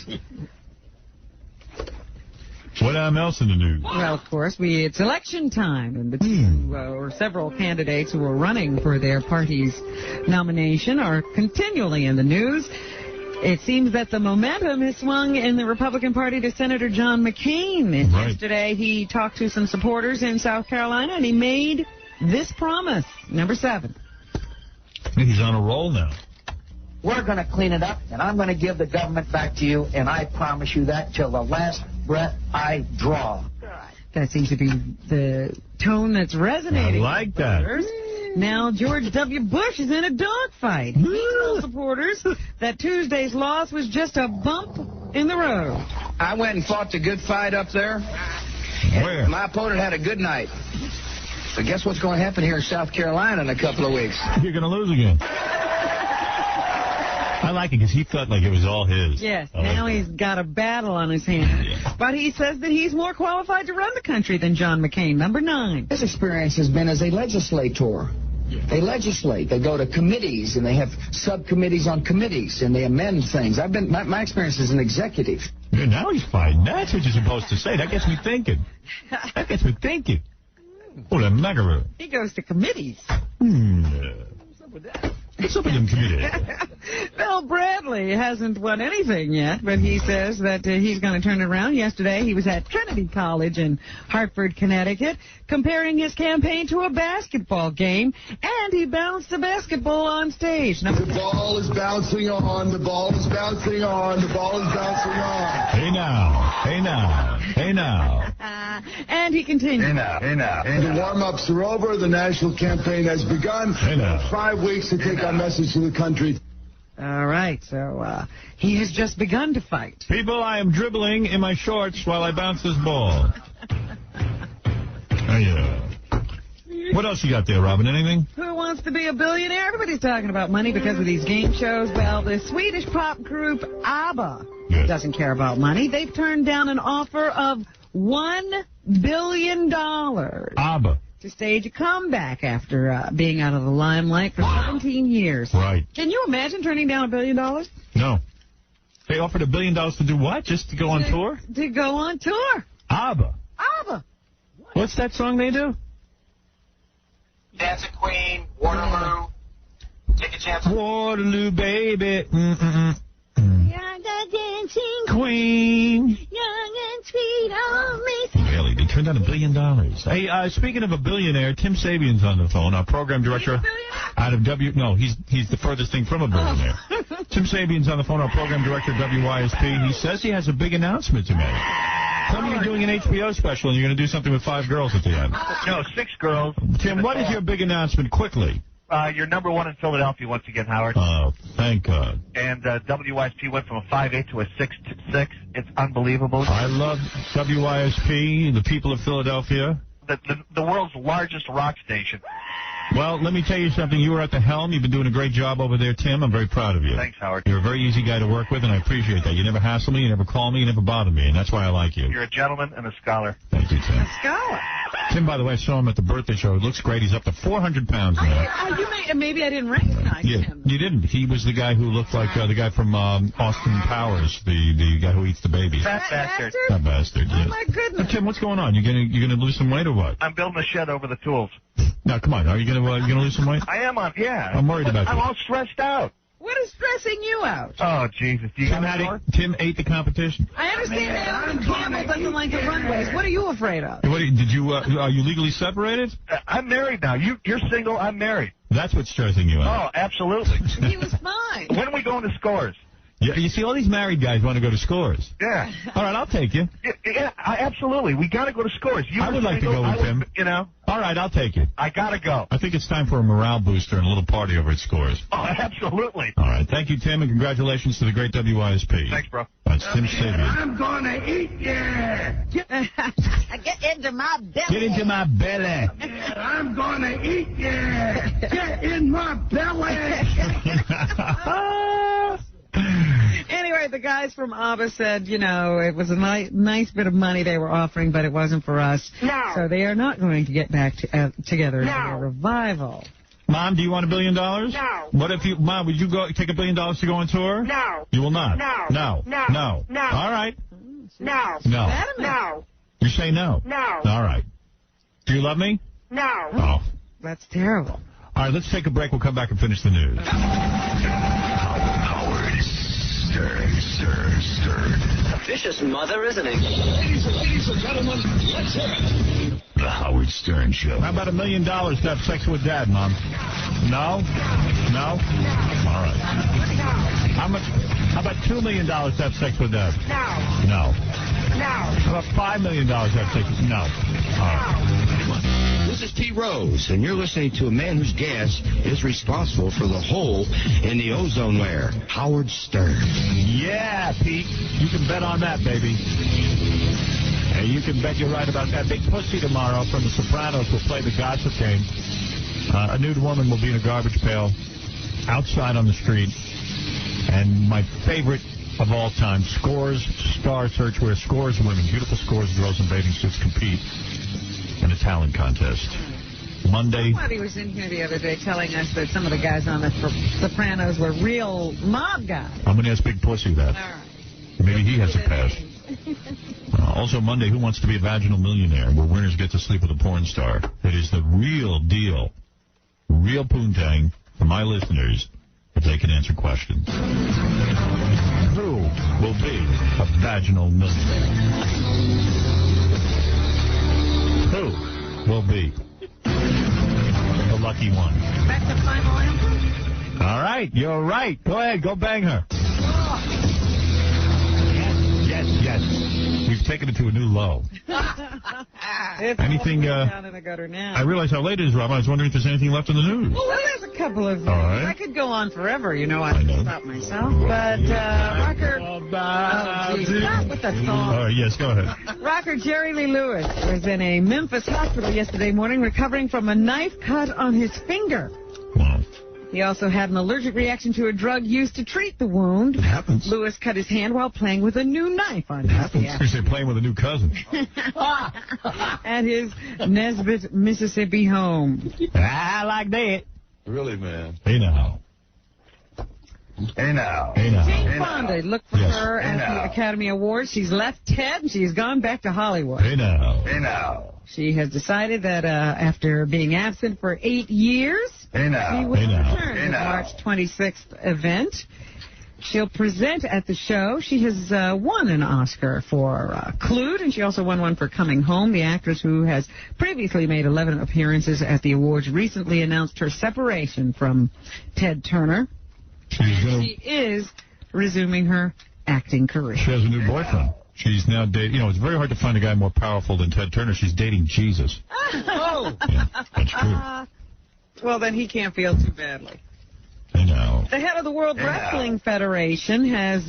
What else in the news? Well, of course, it's election time, and the two or several candidates who are running for their party's nomination are continually in the news. It seems that the momentum has swung in the Republican Party to Senator John McCain. And yesterday he talked to some supporters in South Carolina, and he made this promise, number 7. He's on a roll now. We're going to clean it up, and I'm going to give the government back to you, and I promise you that till the last breath I draw. That seems to be the tone that's resonating. I like that. Now George W. Bush is in a dogfight. He told supporters that Tuesday's loss was just a bump in the road. I went and fought the good fight up there. Where? My opponent had a good night. But guess what's going to happen here in South Carolina in a couple of weeks? You're going to lose again. I like it because he felt like it was all his. Yes, now he's got a battle on his hands. Yeah. But he says that he's more qualified to run the country than John McCain, number 9. His experience has been as a legislator. They legislate. They go to committees, and they have subcommittees on committees, and they amend things. My experience is an executive. Yeah, now he's fighting. That's what you're supposed to say. That gets me thinking. Hold on, Magaroo. He goes to committees. What's up with that? What's up with them committees? Bill Bradley hasn't won anything yet, but he says that he's going to turn it around. Yesterday, he was at Trinity College in Hartford, Connecticut, comparing his campaign to a basketball game, and he bounced a basketball on stage. The ball is bouncing on. The ball is bouncing on. The ball is bouncing on. Hey now. Hey now. Hey now. And he continued. Hey now. Hey now. Hey now. The warm-ups are over. The national campaign has begun. Hey now. 5 weeks to take our message to the country. All right, so he has just begun to fight. People, I am dribbling in my shorts while I bounce this ball. What else you got there, Robin? Anything? Who wants to be a billionaire? Everybody's talking about money because of these game shows. Well, the Swedish pop group ABBA doesn't care about money. They've turned down an offer of $1 billion. ABBA. To stage a comeback after being out of the limelight for 17 years. Right. Can you imagine turning down $1 billion? No. They offered $1 billion to do what? Just to go on tour? To go on tour. ABBA. ABBA. What's that song they do? Dancing Queen, Waterloo, Take a Chance. Waterloo, baby. You're the dancing Queen. Young and sweet only. Really, they turned down $1 billion. Hey, speaking of a billionaire, Tim Sabian's on the phone, our program director out of No, he's the furthest thing from a billionaire. Tim Sabian's on the phone, our program director at WYSP. He says he has a big announcement to make. Tell me you're doing an HBO special and you're going to do something with 5 girls at the end. No, 6 girls. Tim, what is your big announcement? Quickly. You're number 1 in Philadelphia once again, Howard. Oh, thank God. And WYSP went from a 5'8" to a 6'6". It's unbelievable. I love WYSP, the people of Philadelphia. The world's largest rock station. Well, let me tell you something. You were at the helm. You've been doing a great job over there, Tim. I'm very proud of you. Thanks, Howard. You're a very easy guy to work with, and I appreciate that. You never hassle me, you never call me, you never bother me, and that's why I like you. You're a gentleman and a scholar. Thank you, Tim. A scholar. Tim, by the way, I saw him at the birthday show. It looks great. He's up to 400 pounds now. Maybe I didn't recognize him. You didn't. He was the guy who looked like the guy from Austin Powers, the guy who eats the babies. Fat bastard. Fat bastard, yes. Oh, my goodness. Tim, what's going on? You gonna lose some weight or what? I'm building a shed over the tools. Now, come on. Are you gonna lose some weight? I am yeah. I'm worried about you. I'm all stressed out. What is stressing you out? Oh, Jesus. Tim ate the competition. I understand that Alan Campbell doesn't like the runways. What are you afraid of? Are you legally separated? I'm married now. You're single. I'm married. That's what's stressing you out. Oh, absolutely. He was fine. When are we going to Scores? Yeah, you see, all these married guys want to go to Scores. Yeah. All right, I'll take you. Yeah, absolutely. We got to go to Scores. I would like to go with Tim. All right, I'll take you. I got to go. I think it's time for a morale booster and a little party over at Scores. Oh, absolutely. All right, thank you, Tim, and congratulations to the great WYSP. Thanks, bro. That's Tim Sabian. I'm going to eat you. Get into my belly. Get into my belly. Yeah, I'm going to eat you. Get in my belly. Anyway, the guys from ABBA said, you know, it was a nice bit of money they were offering, but it wasn't for us. No. So they are not going to get back together for a revival. Mom, do you want $1 billion? No. What if you, Mom, would you go take $1 billion to go on tour? No. You will not? No. No. No. No. No. All right. No. No. No. You say no? No. All right. Do you love me? No. Oh. That's terrible. All right, let's take a break. We'll come back and finish the news. Howard Stern. A vicious mother, isn't he? Ladies and gentlemen, let's hear it. The Howard Stern Show. How about $1 million to have sex with Dad, Mom? No? No? All right. How about $2 million to have sex with Dad? No. No. How about $5 million to have sex with... No. All right. This is Pete Rose, and you're listening to a man whose gas is responsible for the hole in the ozone layer, Howard Stern. Yeah, Pete. You can bet on that, baby. Hey, you can bet you're right about that. Big Pussy tomorrow from The Sopranos will play the gossip game. A nude woman will be in a garbage pail outside on the street. And my favorite of all time, Scores Star Search, where scores of women, beautiful scores of girls in bathing suits compete in a talent contest. Monday. Somebody was in here the other day telling us that some of the guys on The Sopranos were real mob guys. I'm going to ask Big Pussy that. All right. Maybe he has a pass. Also Monday, Who Wants to Be a Vaginal Millionaire, where winners get to sleep with a porn star. It is the real deal. Real poontang for my listeners if they can answer questions. Who will be a vaginal millionaire? Who will be the lucky one? Back to final answer? All right, you're right. Go ahead, go bang her. Yes. We've taken it to a new low. Anything? Down in the gutter now. I realize how late it is, Rob. I was wondering if there's anything left in the news. Well, there's a couple of. All right. I could go on forever. You know, I can stop myself. But rocker. Stop with that song. All right. Yes. Go ahead. Rocker Jerry Lee Lewis was in a Memphis hospital yesterday morning, recovering from a knife cut on his finger. Wow. He also had an allergic reaction to a drug used to treat the wound. It happens. Lewis cut his hand while playing with a new knife on It happens. You're playing with a new cousin. at his Nesbitt, Mississippi home. I like that. Really, man. Hey now. Hey now. Jane Fonda looked for her at the Academy Awards. She's left TED and she's gone back to Hollywood. Hey now. She has decided that after being absent for 8 years, she will return at the March 26th event. She'll present at the show. She has won an Oscar for Clued, and she also won one for Coming Home. The actress, who has previously made 11 appearances at the awards, recently announced her separation from Ted Turner. She is resuming her acting career. She has a new boyfriend. She's now dating. You know, it's very hard to find a guy more powerful than Ted Turner. She's dating Jesus. Oh! Yeah, that's true. Well, then he can't feel too badly. I know. The head of the World Wrestling Federation has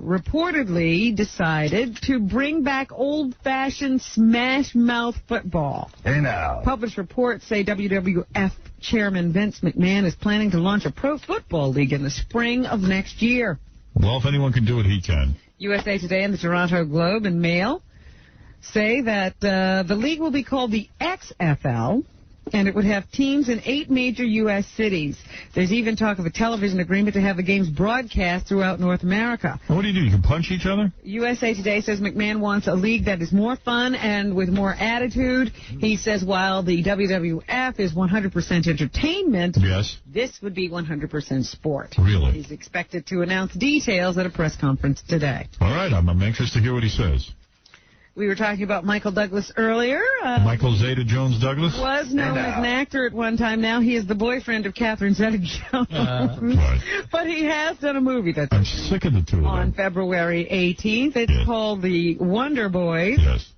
reportedly decided to bring back old-fashioned smash-mouth football. Published reports say WWF Chairman Vince McMahon is planning to launch a pro football league in the spring of next year. Well, if anyone can do it, he can. USA Today and the Toronto Globe and Mail say that the league will be called the XFL, and it would have teams in 8 major U.S. cities. There's even talk of a television agreement to have the games broadcast throughout North America. What do? You can punch each other? USA Today says McMahon wants a league that is more fun and with more attitude. He says while the WWF is 100% entertainment, this would be 100% sport. Really? He's expected to announce details at a press conference today. All right, I'm anxious to hear what he says. We were talking about Michael Douglas earlier. Michael Zeta Jones Douglas? Was known as an actor at one time. Now he is the boyfriend of Catherine Zeta-Jones. Right. But he has done a movie that's I'm sick of the two of them. on February 18th. It's called The Wonder Boys. Yes.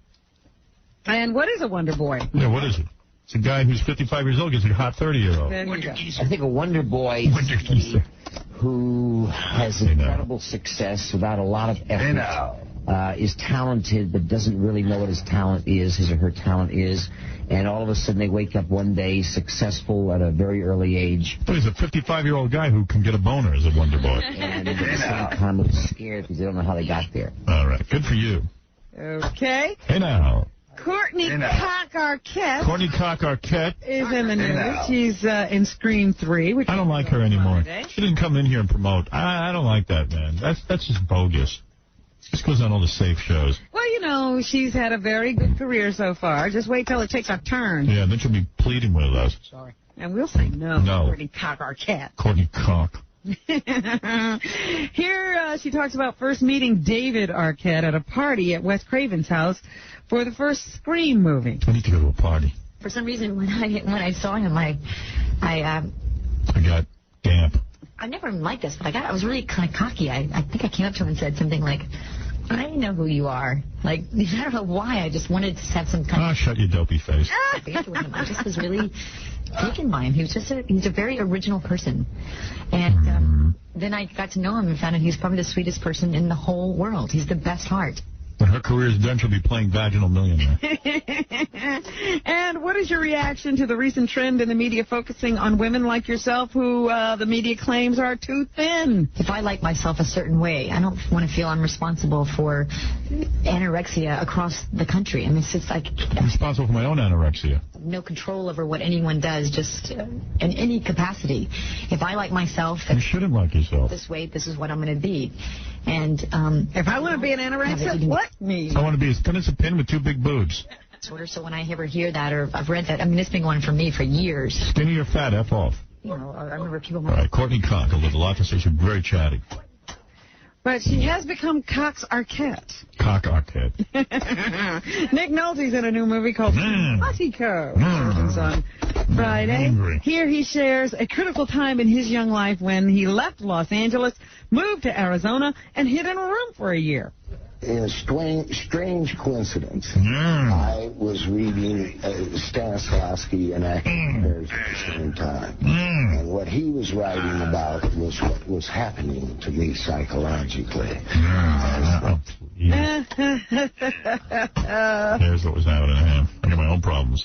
And what is a Wonder Boy? Yeah, what is it? It's a guy who's 55 years old, gets a hot 30-year-old. I think a Wonder Boy who has incredible success without a lot of effort. is talented but doesn't really know what his talent is, his or her talent is, and all of a sudden they wake up one day successful at a very early age. Well, he's a 55-year-old guy who can get a boner as a Wonder Boy. And at the same time, I'm scared because they don't know how they got there. All right, good for you. Okay. Hey now. Courtney Cock-Arquette. Courtney Cock-Arquette is in the news. She's in Scream 3. Which I don't like her anymore. She didn't come in here and promote. I don't like that, man. That's just bogus. This goes on all the safe shows. Well, you know, she's had a very good career so far. Just wait till it takes a turn. Yeah, then she'll be pleading with us. Sorry. And we'll say no. Courtney Cock-Arquette. Courtney Cock. Here she talks about first meeting David Arquette at a party at Wes Craven's house for the first Scream movie. I need to go to a party. For some reason, when I saw him, I got damp. I never liked this, but I was really kind of cocky. I think I came up to him and said something like, I know who you are. Like, I don't know why. I just wanted to have some kind of... shut your dopey face. I just was really taken by him. He's a very original person. And then I got to know him and found out he's probably the sweetest person in the whole world. He's the best heart. When her career is done, she'll be playing Vaginal Millionaire. And what is your reaction to the recent trend in the media focusing on women like yourself who the media claims are too thin? If I like myself a certain way, I don't want to feel I'm responsible for anorexia across the country. I mean, it's just like... I'm responsible for my own anorexia. No control over what anyone does, just in any capacity. If I like myself... You shouldn't like yourself. This way, this is what I'm going to be. And if I want to be an anorexic, what me? I want to be as thin as a pin with two big boobs. So when I ever hear that or I've read that, I mean, it's been going on for me for years. Skinny or fat, F off. You know, I remember people... All right, Courtney Cock, a lot to say. She's very chatty. But she has become Cox-Arquette. Cock-Arquette. Nick Nolte's in a new movie called 𝗪𝗪. Opens on Friday. Here he shares a critical time in his young life when he left Los Angeles, moved to Arizona, and hid in a room for a year. In a strange coincidence, I was reading Stanislavski and Acting Affairs at the same time. And what he was writing about was what was happening to me psychologically. There's what was happening to him. I got my own problems.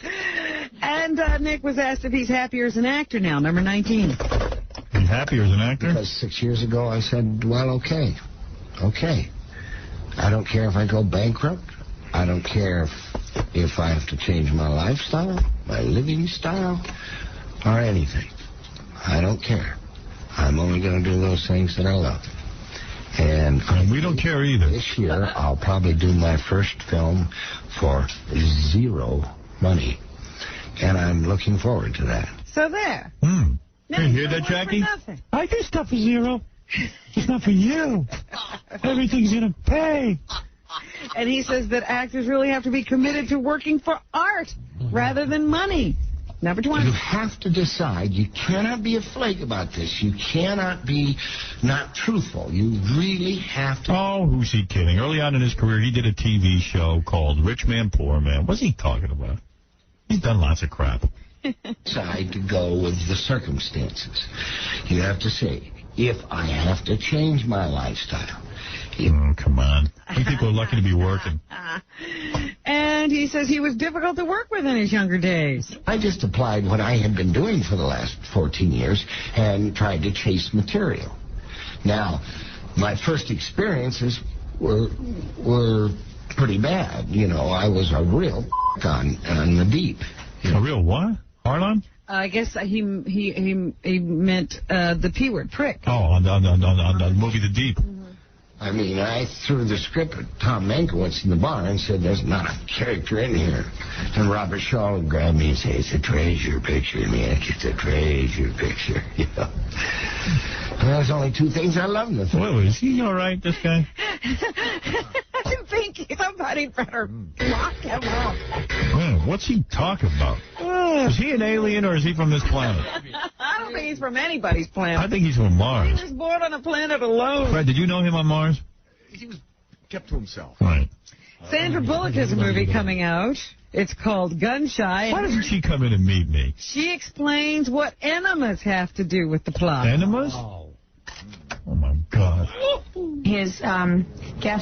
And Nick was asked if he's happier as an actor now, number 19. He's happier as an actor? Because 6 years ago I said, well, okay. I don't care if I go bankrupt. I don't care if I have to change my lifestyle, my living style, or anything. I don't care. I'm only going to do those things that I love. And we don't care either. This year, I'll probably do my first film for zero money. And I'm looking forward to that. So there. You hear that, Jackie? I do stuff for zero. It's not for you. Everything's going to pay. And he says that actors really have to be committed to working for art rather than money. Number 20. You have to decide. You cannot be a flake about this. You cannot be not truthful. You really have to. Oh, who's he kidding? Early on in his career, he did a TV show called Rich Man, Poor Man. What's he talking about? He's done lots of crap. Decide to go with the circumstances. You have to say, if I have to change my lifestyle. Come on. You people are lucky to be working. And he says he was difficult to work with in his younger days. I just applied what I had been doing for the last 14 years and tried to chase material. Now, my first experiences were pretty bad. You know, I was a real on the deep. A real what? Hard-on? I guess he meant the P word, prick. Oh, on the movie The Deep. I mean, I threw the script at Tom Mankiewicz in the bar and said, there's not a character in here. And Robert Shaw would grab me and say, it's a treasure picture, Nick. It's a treasure picture. You know. And there's only two things I love in the film. Well, is he all right, this guy? I think somebody better lock him up. Man, what's he talking about? Is he an alien or is he from this planet? I don't think he's from anybody's planet. I think he's from Mars. He was born on a planet alone. Fred, did you know him on Mars? He was kept to himself. Right. Sandra Bullock has a movie coming out. It's called Gun Shy. Why doesn't she come in and meet me? She explains what enemas have to do with the plot. Enemas? Oh my God. His gas